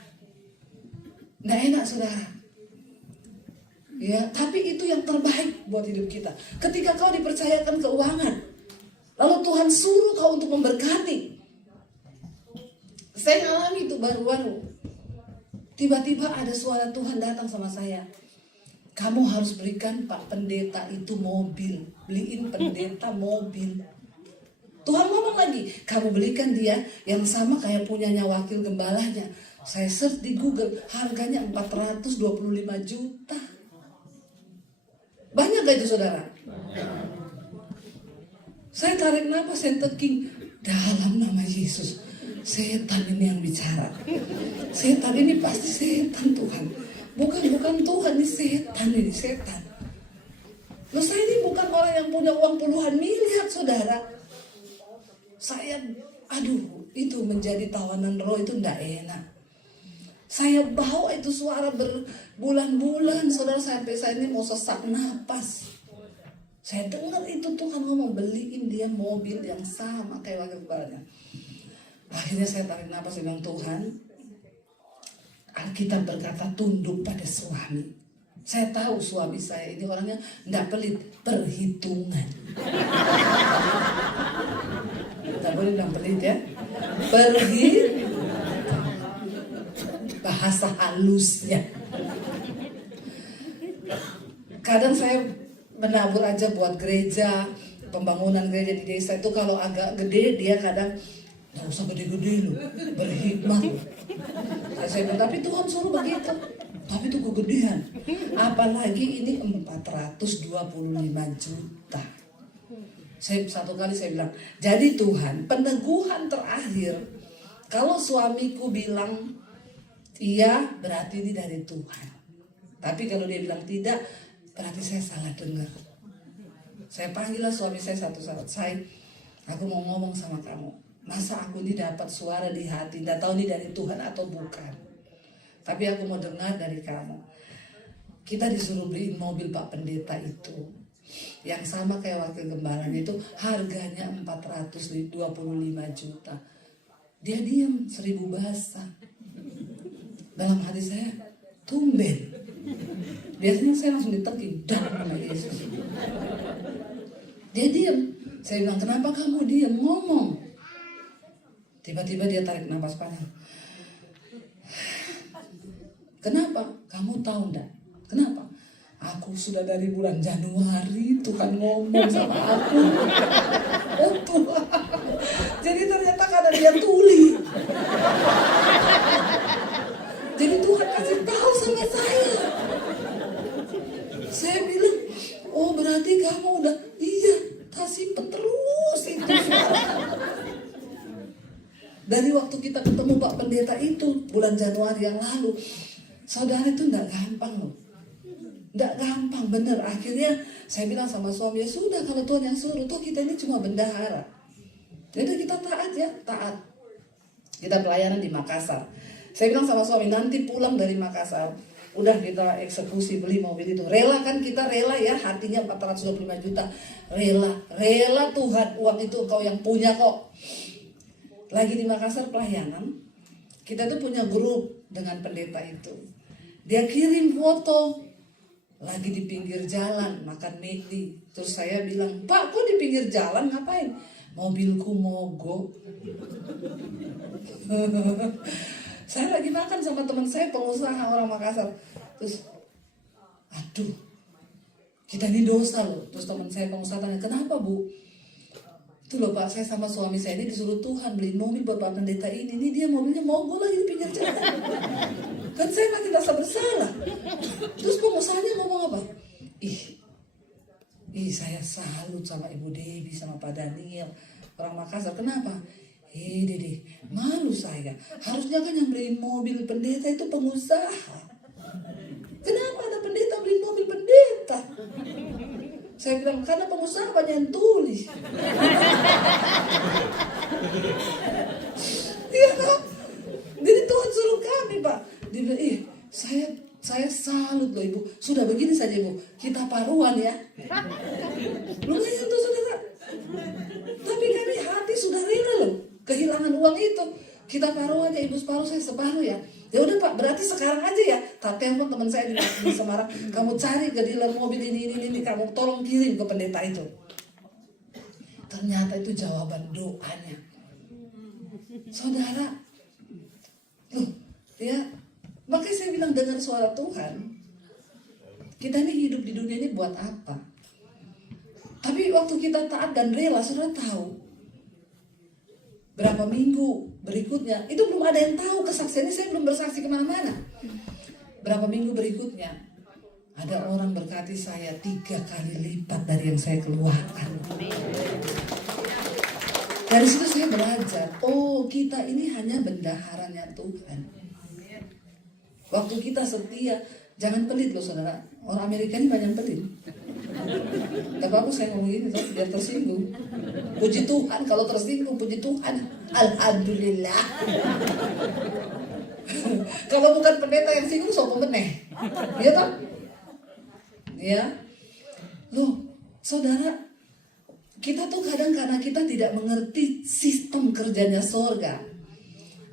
Enggak enak, saudara. Ya, tapi itu yang terbaik buat hidup kita. Ketika kau dipercayakan keuangan, lalu Tuhan suruh kau untuk memberkati. Saya ngalami itu baru-baru. Tiba-tiba ada suara Tuhan datang sama saya. Kamu harus berikan Pak Pendeta itu mobil. Beliin pendeta mobil. Tuhan ngomong lagi, kamu belikan dia yang sama kayak punyanya wakil gembalanya. Saya search di Google, harganya 425 juta. Banyak gak itu, saudara? Saya tarik napas, saya thinking, dalam nama Yesus, setan ini yang bicara. Setan ini pasti setan, Tuhan. Bukan Tuhan, ini setan. Loh, saya ini bukan orang yang punya uang puluhan miliar, saudara. Saya, itu menjadi tawanan roh itu tidak enak. Saya bawa itu suara berbulan-bulan, saudara, sampai saya ini mau sesak napas. Saya dengar itu Tuhan ngomong, beliin dia mobil yang sama kayak wakil gembalanya. Akhirnya saya tarik napas, saya bilang, Tuhan, Alkitab berkata tunduk pada suami. Saya tahu suami saya ini orangnya tidak pelit, perhitungan. Tidak boleh bilang pelit ya. Bahasa halusnya. Kadang saya menabur aja buat gereja, pembangunan gereja di desa itu kalau agak gede dia kadang nggak usah gede-gede loh, berhikmat loh. Saya bilang, tapi Tuhan suruh begitu. Tapi itu kegedean. Apalagi ini 425 juta. Satu kali saya bilang, jadi Tuhan, peneguhan terakhir, kalau suamiku bilang iya, berarti ini dari Tuhan. Tapi kalau dia bilang tidak, berarti saya salah dengar. Saya panggillah suami saya satu saat, aku mau ngomong sama kamu. Masa aku ini dapat suara di hati, tidak tahu ini dari Tuhan atau bukan. Tapi aku mau dengar dari kamu. Kita disuruh beliin mobil Pak Pendeta itu, yang sama kayak wakil gembalanya itu, harganya 425 juta. Dia diam 1000 bahasa. Dalam hati saya, tumben. Biasanya saya langsung ditekin, dalam nama Yesus. Dia diam. Saya bilang, kenapa kamu diam? Ngomong. Tiba-tiba dia tarik napas panjang. Kenapa? Kamu tahu enggak? Kenapa? Aku sudah dari bulan Januari Tuhan ngomong sama aku. Oh Tuhan. Jadi ternyata karena dia tuli. Jadi Tuhan kasih tahu sama saya. Saya bilang, oh berarti kamu udah, iya, kasih terus itu. Dari waktu kita ketemu Pak Pendeta itu bulan Januari yang lalu, saudara, itu enggak gampang loh. Enggak gampang, bener. Akhirnya saya bilang sama suami, ya sudah kalau Tuhan yang suruh, toh kita ini cuma bendahara. Jadi kita taat ya, taat. Kita pelayanan di Makassar. Saya bilang sama suami, nanti pulang dari Makassar, udah kita eksekusi beli mobil itu. Rela kan, kita rela ya, hatinya 425 juta. Rela Tuhan, uang itu kau yang punya kok. Lagi di Makassar pelayanan, kita tuh punya grup dengan pendeta itu. Dia kirim foto lagi di pinggir jalan makan McD. Terus saya bilang, Pak, kok di pinggir jalan ngapain? Mobilku mogok. Saya lagi makan sama teman saya, pengusaha orang Makassar. Terus, aduh, kita ini dosa loh. Terus teman saya pengusaha tanya, kenapa Bu? Itu loh Pak, saya sama suami saya ini disuruh Tuhan beli mobil buat Pak Pendeta ini. Ini dia mobilnya mogok lagi di pinggir jalan. Kan saya makin rasa bersalah. Terus pengusahanya ngomong apa? Ih, saya salut sama Ibu Dewi, sama Pak Daniel, orang Makassar. Kenapa? Dede, malu saya. Harusnya kan yang beliin mobil pendeta itu pengusaha. Kenapa ada pendeta beliin mobil pendeta? Saya bilang, karena pengusaha banyak yang tulis. Iya kan? Jadi Tuhan suruh kami, Pak. Dia bilang, saya salut loh Ibu. Sudah begini saja Ibu, kita paruan ya. Lumayan tuh saudara. Tapi kami hati sudah rela loh kehilangan uang itu. Kita paruan ya Ibu, separuh saya separuh ya. Ya udah Pak, berarti sekarang aja ya. Tak telepon teman saya di Semarang, kamu cari ke dealer mobil ini, kamu tolong kirim ke pendeta itu. Ternyata itu jawaban doanya. Saudara, loh, ya, makanya saya bilang dengar suara Tuhan. Kita ini hidup di dunia ini buat apa? Tapi waktu kita taat dan rela, saudara tahu berapa minggu berikutnya, itu belum ada yang tahu kesaksiannya, saya belum bersaksi kemana-mana. Berapa minggu berikutnya, ada orang berkati saya 3 kali lipat dari yang saya keluarkan. Dari situ saya belajar, oh kita ini hanya bendaharanya Tuhan. Waktu kita setia, jangan pelit loh saudara. Orang Amerika ini banyak pelit. Tapi aku saya ngomong gini, biar tersinggung. Puji Tuhan, kalau tersinggung puji Tuhan, alhamdulillah. Kalau bukan pendeta yang singgung, sopo meneh. Iya kan? Ya, loh, saudara, kita tuh kadang karena kita tidak mengerti sistem kerjanya sorga.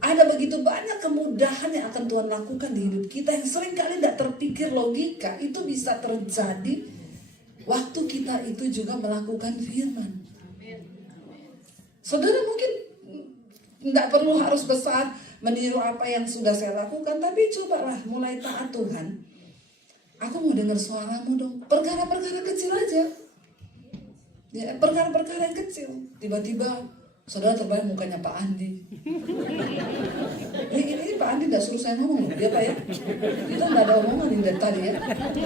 Ada begitu banyak kemudahan yang akan Tuhan lakukan di hidup kita yang seringkali tidak terpikir logika. Itu bisa terjadi waktu kita itu juga melakukan firman. Saudara mungkin tidak perlu harus besar meniru apa yang sudah saya lakukan, tapi cobalah mulai taat Tuhan. Aku mau dengar suaramu dong. Perkara-perkara kecil aja. Ya, perkara-perkara yang kecil. Tiba-tiba saudara terbayang mukanya Pak Andi. Ini Pak Andi tidak suruh saya ngomong, ya Pak ya. Kita tidak ada omongan ini dari tadi ya.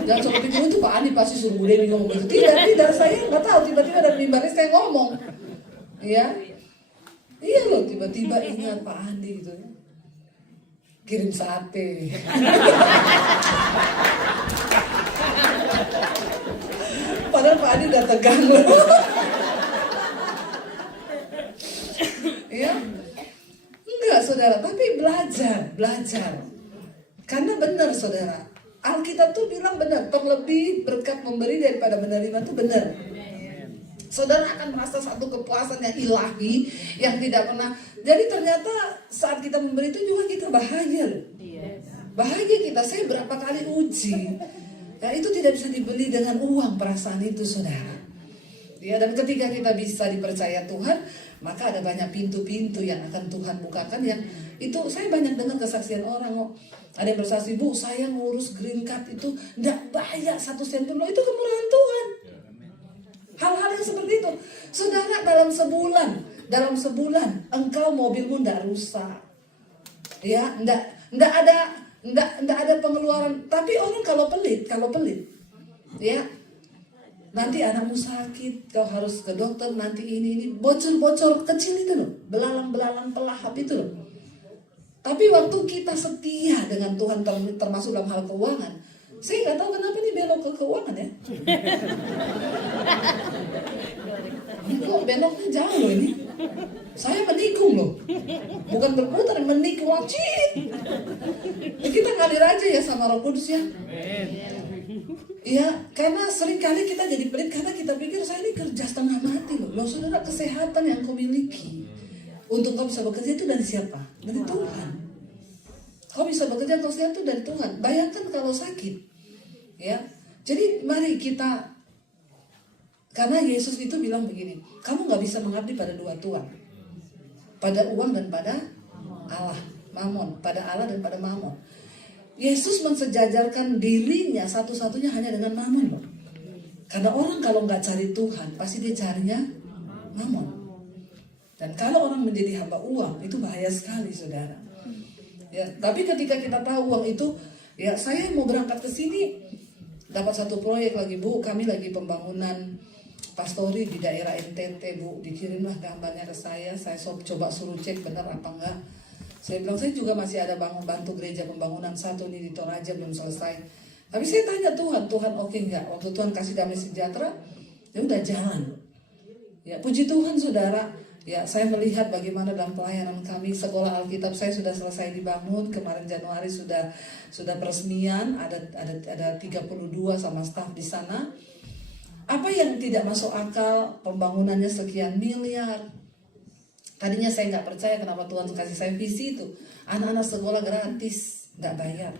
Jangan sampai pikir itu Pak Andi pasti suruh Bu Dewi ngomong gitu. Tidak, saya nggak tahu. Tiba-tiba dari mimbarnya saya ngomong, ya. Iya loh, tiba-tiba ingat Pak Andi gitu ya. Kirim sate. Padahal Pak Andi udah tegang loh. Ya, enggak saudara, tapi belajar. Karena benar saudara, Alkitab tuh bilang benar, terlebih berkat memberi daripada menerima tuh benar. Saudara akan merasa satu kepuasan yang ilahi yang tidak pernah. Jadi ternyata saat kita memberi itu juga kita bahagia loh. Bahagia kita, saya berapa kali uji. Ya itu tidak bisa dibeli dengan uang perasaan itu saudara. Ya, dan ketika kita bisa dipercaya Tuhan, maka ada banyak pintu-pintu yang akan Tuhan bukakan. Yang itu saya banyak dengar kesaksian orang. Ada yang bersaksi, Bu, saya ngurus green card itu tidak bayar 1 sen pun. Itu kemurahan Tuhan. Hal-hal yang seperti itu. Saudara, dalam sebulan engkau mobilmu tidak rusak. Ya, tidak ada pengeluaran. Tapi orang kalau pelit, ya, nanti anakmu sakit, kau harus ke dokter, nanti ini bocor-bocor kecil itu loh, belalang-belalang pelahap itu loh. Tapi waktu kita setia dengan Tuhan, termasuk dalam hal keuangan, saya nggak tahu kenapa ini belok ke keuangan ya. Ini kok beloknya jauh loh ini. Saya menikung loh, bukan berputar, menikung wajib. Kita ngalir aja ya sama Roh Kudus ya. Ya, karena seringkali kita jadi pelit karena kita pikir saya ini kerja setengah mati loh. Loh saudara, kesehatan yang kau miliki untuk kau bisa bekerja itu dari siapa? Dari Tuhan. Kau bisa bekerja, kau sehat itu dari Tuhan. Bayangkan kalau sakit, ya. Jadi mari kita, karena Yesus itu bilang begini, kamu nggak bisa mengabdi pada 2 tuan, pada uang dan pada Allah, mamon, pada Allah dan pada mamon. Yesus mensejajarkan dirinya satu-satunya hanya dengan mamon loh. Karena orang kalau nggak cari Tuhan, pasti dia carinya mamon. Dan kalau orang menjadi hamba uang, itu bahaya sekali saudara. Ya, tapi ketika kita tahu uang itu, ya saya mau berangkat ke sini, dapat 1 proyek lagi Bu, kami lagi pembangunan pastori di daerah NTT, Bu, dikirimlah gambarnya ke saya coba suruh cek benar apa enggak. Saya bilang, saya juga masih ada bantu gereja pembangunan satu nih di Toraja belum selesai. Tapi saya tanya Tuhan oke enggak? Waktu Tuhan kasih damai sejahtera, ya udah jalan. Ya puji Tuhan saudara, ya saya melihat bagaimana dalam pelayanan kami, sekolah Alkitab saya sudah selesai dibangun, kemarin Januari sudah peresmian, ada 32 sama staf di sana. Apa yang tidak masuk akal, pembangunannya sekian miliar. Tadinya saya nggak percaya kenapa Tuhan kasih saya visi itu. Anak-anak sekolah gratis, nggak bayar.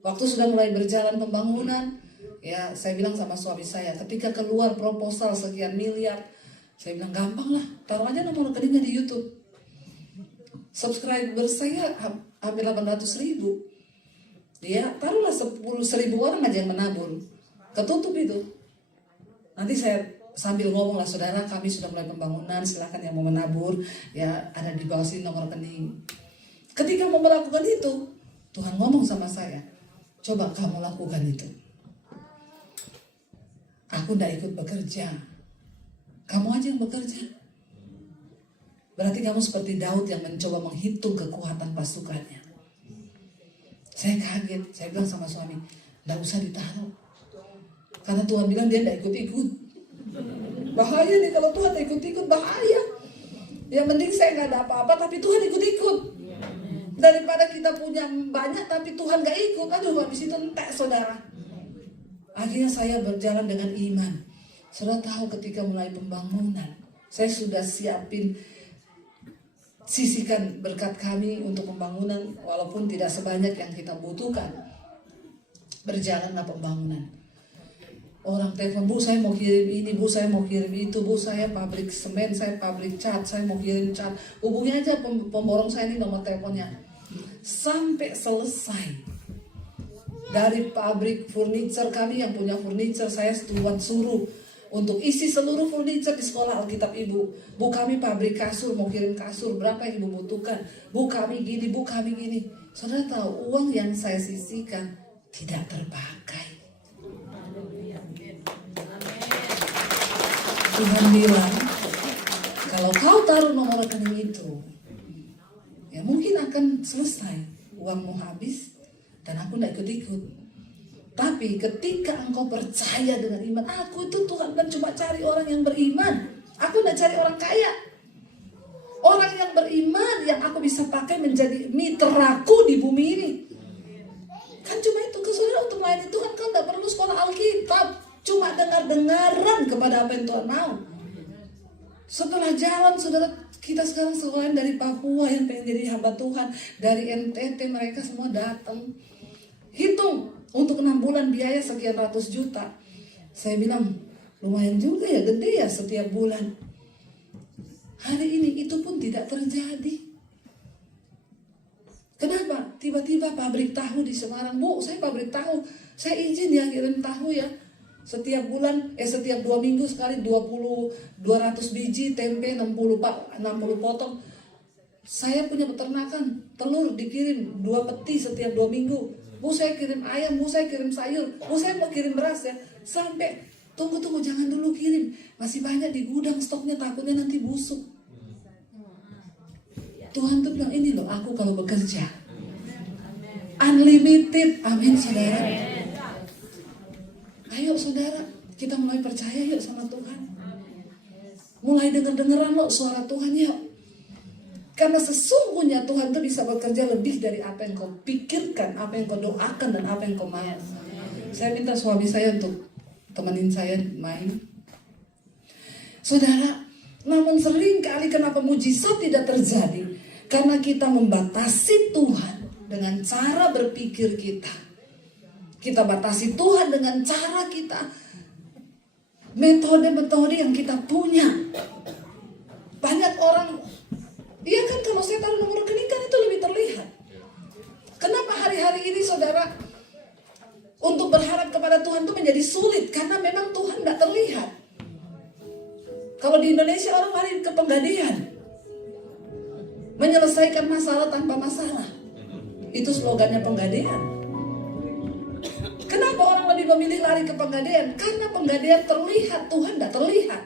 Waktu sudah mulai berjalan pembangunan, ya saya bilang sama suami saya, ketika keluar proposal sekian miliar, saya bilang gampang lah, taruh aja nomor rekeningnya di YouTube. Subscriber saya hampir 800.000. Ya taruhlah 10.000 orang aja yang menabur, ketutup itu. Nanti saya sambil ngomong lah, saudara kami sudah mulai pembangunan, silakan yang mau menabur, ya ada di bawah sini nomor rekening. Ketika mau melakukan itu, Tuhan ngomong sama saya, coba kamu lakukan itu. Aku tidak ikut bekerja, kamu aja yang bekerja. Berarti kamu seperti Daud yang mencoba menghitung kekuatan pasukannya. Saya kaget, saya bilang sama suami, tidak usah ditaruh. Karena Tuhan bilang dia tidak ikut-ikut. Bahaya nih kalau Tuhan ikut-ikut, bahaya. Ya mending saya nggak ada apa-apa tapi Tuhan ikut-ikut. Daripada kita punya banyak tapi Tuhan nggak ikut. Aduh habis itu entek saudara. Akhirnya saya berjalan dengan iman. Saudara tahu ketika mulai pembangunan, saya sudah sisihkan berkat kami untuk pembangunan walaupun tidak sebanyak yang kita butuhkan. Berjalanlah pembangunan. Orang telepon, Bu saya mau kirim ini, Bu saya mau kirim itu, Bu saya pabrik semen, saya pabrik cat, saya mau kirim cat. Hubungi aja pemborong saya ini nomor teleponnya. Sampai selesai. Dari pabrik furniture kami yang punya furniture, saya Tuhan suruh untuk isi seluruh furniture di sekolah Alkitab Ibu. Bu kami pabrik kasur, mau kirim kasur, berapa yang Ibu butuhkan? Bu kami gini, Bu kami gini. Saudara tahu uang yang saya sisihkan tidak terpakai. Tuhan bilang, kalau kau taruh nomor rekening itu, ya mungkin akan selesai, uangmu habis, dan aku tidak ikut-ikut. Tapi ketika engkau percaya dengan iman, aku itu Tuhan kan cuma cari orang yang beriman. Aku tidak cari orang kaya. Orang yang beriman yang aku bisa pakai menjadi mitraku di bumi ini. Kan cuma itu, saudara, untuk melayani Tuhan kan tidak perlu sekolah Alkitab. Cuma dengar-dengaran kepada apa yang Tuhan mau. Setelah jalan, saudara, kita sekarang selain dari Papua yang pengen jadi hamba Tuhan, dari NTT mereka semua datang. Hitung untuk 6 bulan biaya sekian ratus juta. Saya bilang lumayan juga ya, gede ya setiap bulan. Hari ini itu pun tidak terjadi. Kenapa? Tiba-tiba pabrik tahu di Semarang, Bu saya pabrik tahu, saya izin ya kirim tahu ya. Setiap bulan, setiap 2 minggu sekali 200 biji tempe 60 potong. Saya punya peternakan, telur dikirim 2 peti setiap 2 minggu. Bu saya kirim ayam, Bu saya kirim sayur, Bu saya mau kirim beras ya. Sampai tunggu jangan dulu kirim, masih banyak di gudang stoknya, takutnya nanti busuk. Tuhan tuh bilang ini loh, aku kalau bekerja unlimited, amin saudara. Ayo saudara, kita mulai percaya yuk sama Tuhan. Mulai dengar-dengaran loh suara Tuhan yuk. Karena sesungguhnya Tuhan itu bisa bekerja lebih dari apa yang kau pikirkan, apa yang kau doakan, dan apa yang kau mau. Saya minta suami saya untuk temenin saya main. Saudara, namun sering kali kenapa mujizat tidak terjadi? Karena kita membatasi Tuhan dengan cara berpikir kita. Kita batasi Tuhan dengan cara kita, metode-metode yang kita punya. Banyak orang, iya kan kalau saya taruh nomor rekening kan itu lebih terlihat. Kenapa hari-hari ini saudara, untuk berharap kepada Tuhan itu menjadi sulit? Karena memang Tuhan tidak terlihat. Kalau di Indonesia orang lari ke penggadean, menyelesaikan masalah tanpa masalah. Itu slogannya penggadean. Kenapa orang lebih kami memilih lari ke penggadaian? Karena penggadaian terlihat, Tuhan tidak terlihat.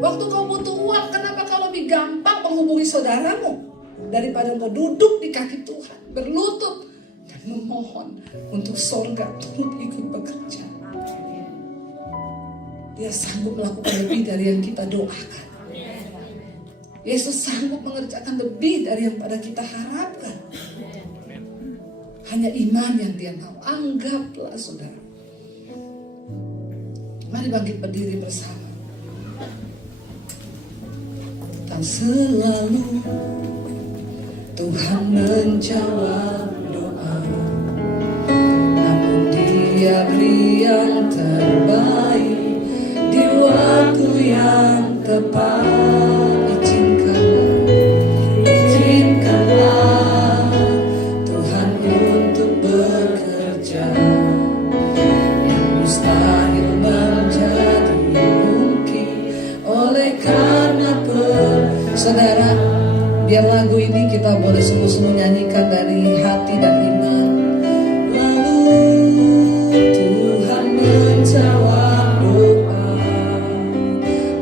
Waktu kau butuh uang, kenapa kau lebih gampang menghubungi saudaramu daripada kau duduk di kaki Tuhan, berlutut dan memohon untuk sorga turut ikut bekerja. Dia sanggup melakukan lebih dari yang kita doakan. Yesus sanggup mengerjakan lebih dari yang pada kita harapkan. Hanya iman yang dia mau. Anggaplah saudara. Mari bangkit berdiri bersama. Tak selalu Tuhan menjawab doa, namun Dia beri yang terbaik di waktu yang tepat. Izinkanlah Tuhan untuk bekerja, yang mustahil menjadi mungkin oleh karena saudara, biar lagu ini kita boleh sungguh-sungguh nyanyikan dari hati dan iman. Lalu Tuhan menjawab doa,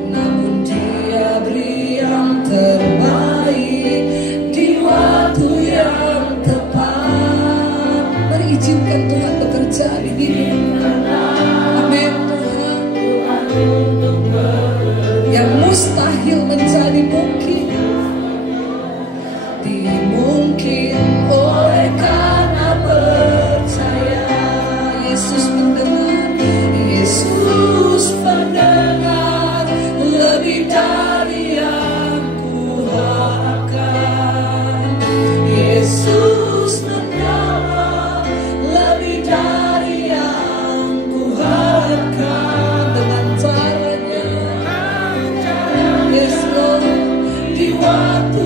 namun Dia beri yang terbaik di waktu yang tepat. Mari izinkan Tuhan bekerja di hidup. Amin Tuhan. Yang mustahil menjadi mungkin, dimungkin oleh karena percaya. Yesus mendengar, Yesus mendengar lebih dari yang kuharapkan. Yesus mendengar lebih dari yang kuharapkan. Dengan caranya, Yes Lord, di waktu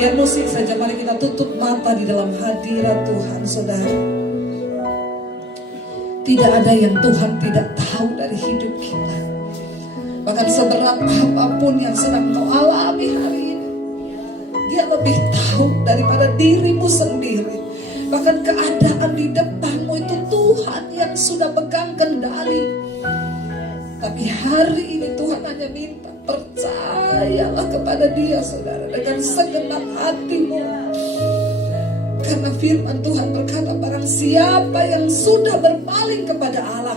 yang musik saja, mari kita tutup mata di dalam hadirat Tuhan, saudara. Tidak ada yang Tuhan tidak tahu dari hidup kita. Bahkan seberat apapun yang sedang kau alami hari ini, Dia lebih tahu daripada dirimu sendiri. Bahkan keadaan di depanmu itu Tuhan yang sudah pegang kendali. Tapi hari ini Tuhan hanya minta, percayalah kepada Dia, saudara, dengan segenap hatimu. Karena firman Tuhan berkata, barang siapa yang sudah berpaling kepada Allah,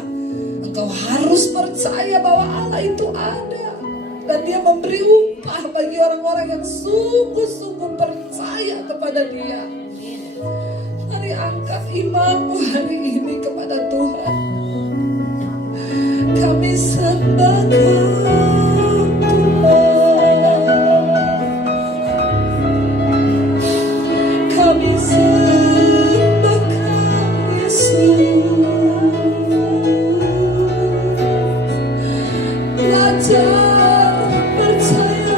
engkau harus percaya bahwa Allah itu ada. Dan Dia memberi upah bagi orang-orang yang sungguh-sungguh percaya kepada Dia. Mari angkat imanmu hari ini kepada Tuhan. Kami sembah Tuhan, kami sembah Yesus. Belajar percaya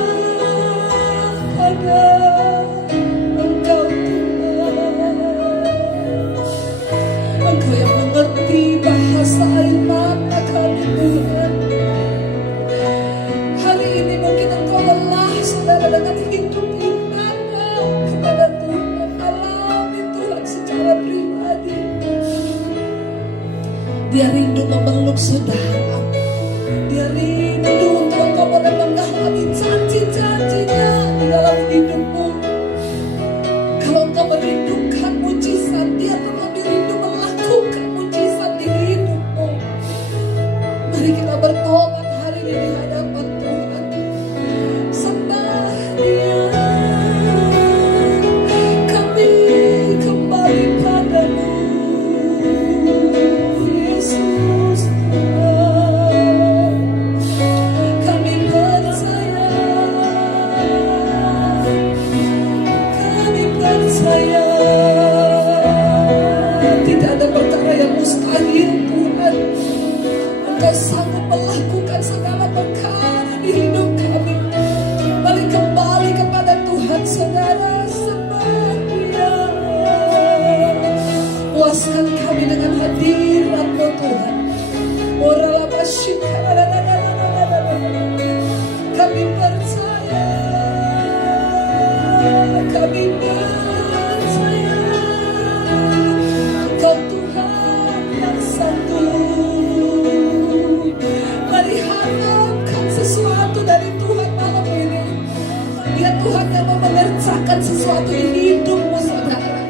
pada Engkau Tuhan. Engkau yang mengerti bahasa air mata kami Tuhan. Hari ini mungkin engkau lelah, saudara, dengan hidup ibadah kepada Tuhan. Alami Tuhan secara pribadi. Dia rindu memeluk saudara. Dia rindu untuk engkau boleh mengalami janji-janjinya di dalam hidupmu. Kalau engkau merindukan mujizat, Dia pun lebih rindu melakukan mujizat di hidupmu. Mari kita bertobat hari ini di hadapan Tuhan. Sembah Dia, kami kembali padamu, Yesus. melakukan segala perkara di hidup kami. Balik kembali kepada Tuhan, saudara, sembah Dia. Puaskan kami dengan hadirat-Mu Tuhan. Kami percaya, kami percaya Kau Tuhan yang sanggup. Mari harapkan sesuatu dari Tuhan malam ini. Dia Tuhan yang mau mengerjakan sesuatu di hidupmu, saudara.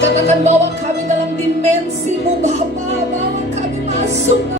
Katakan, bawa kami dalam dimensi-Mu Bapa, bawa kami masuk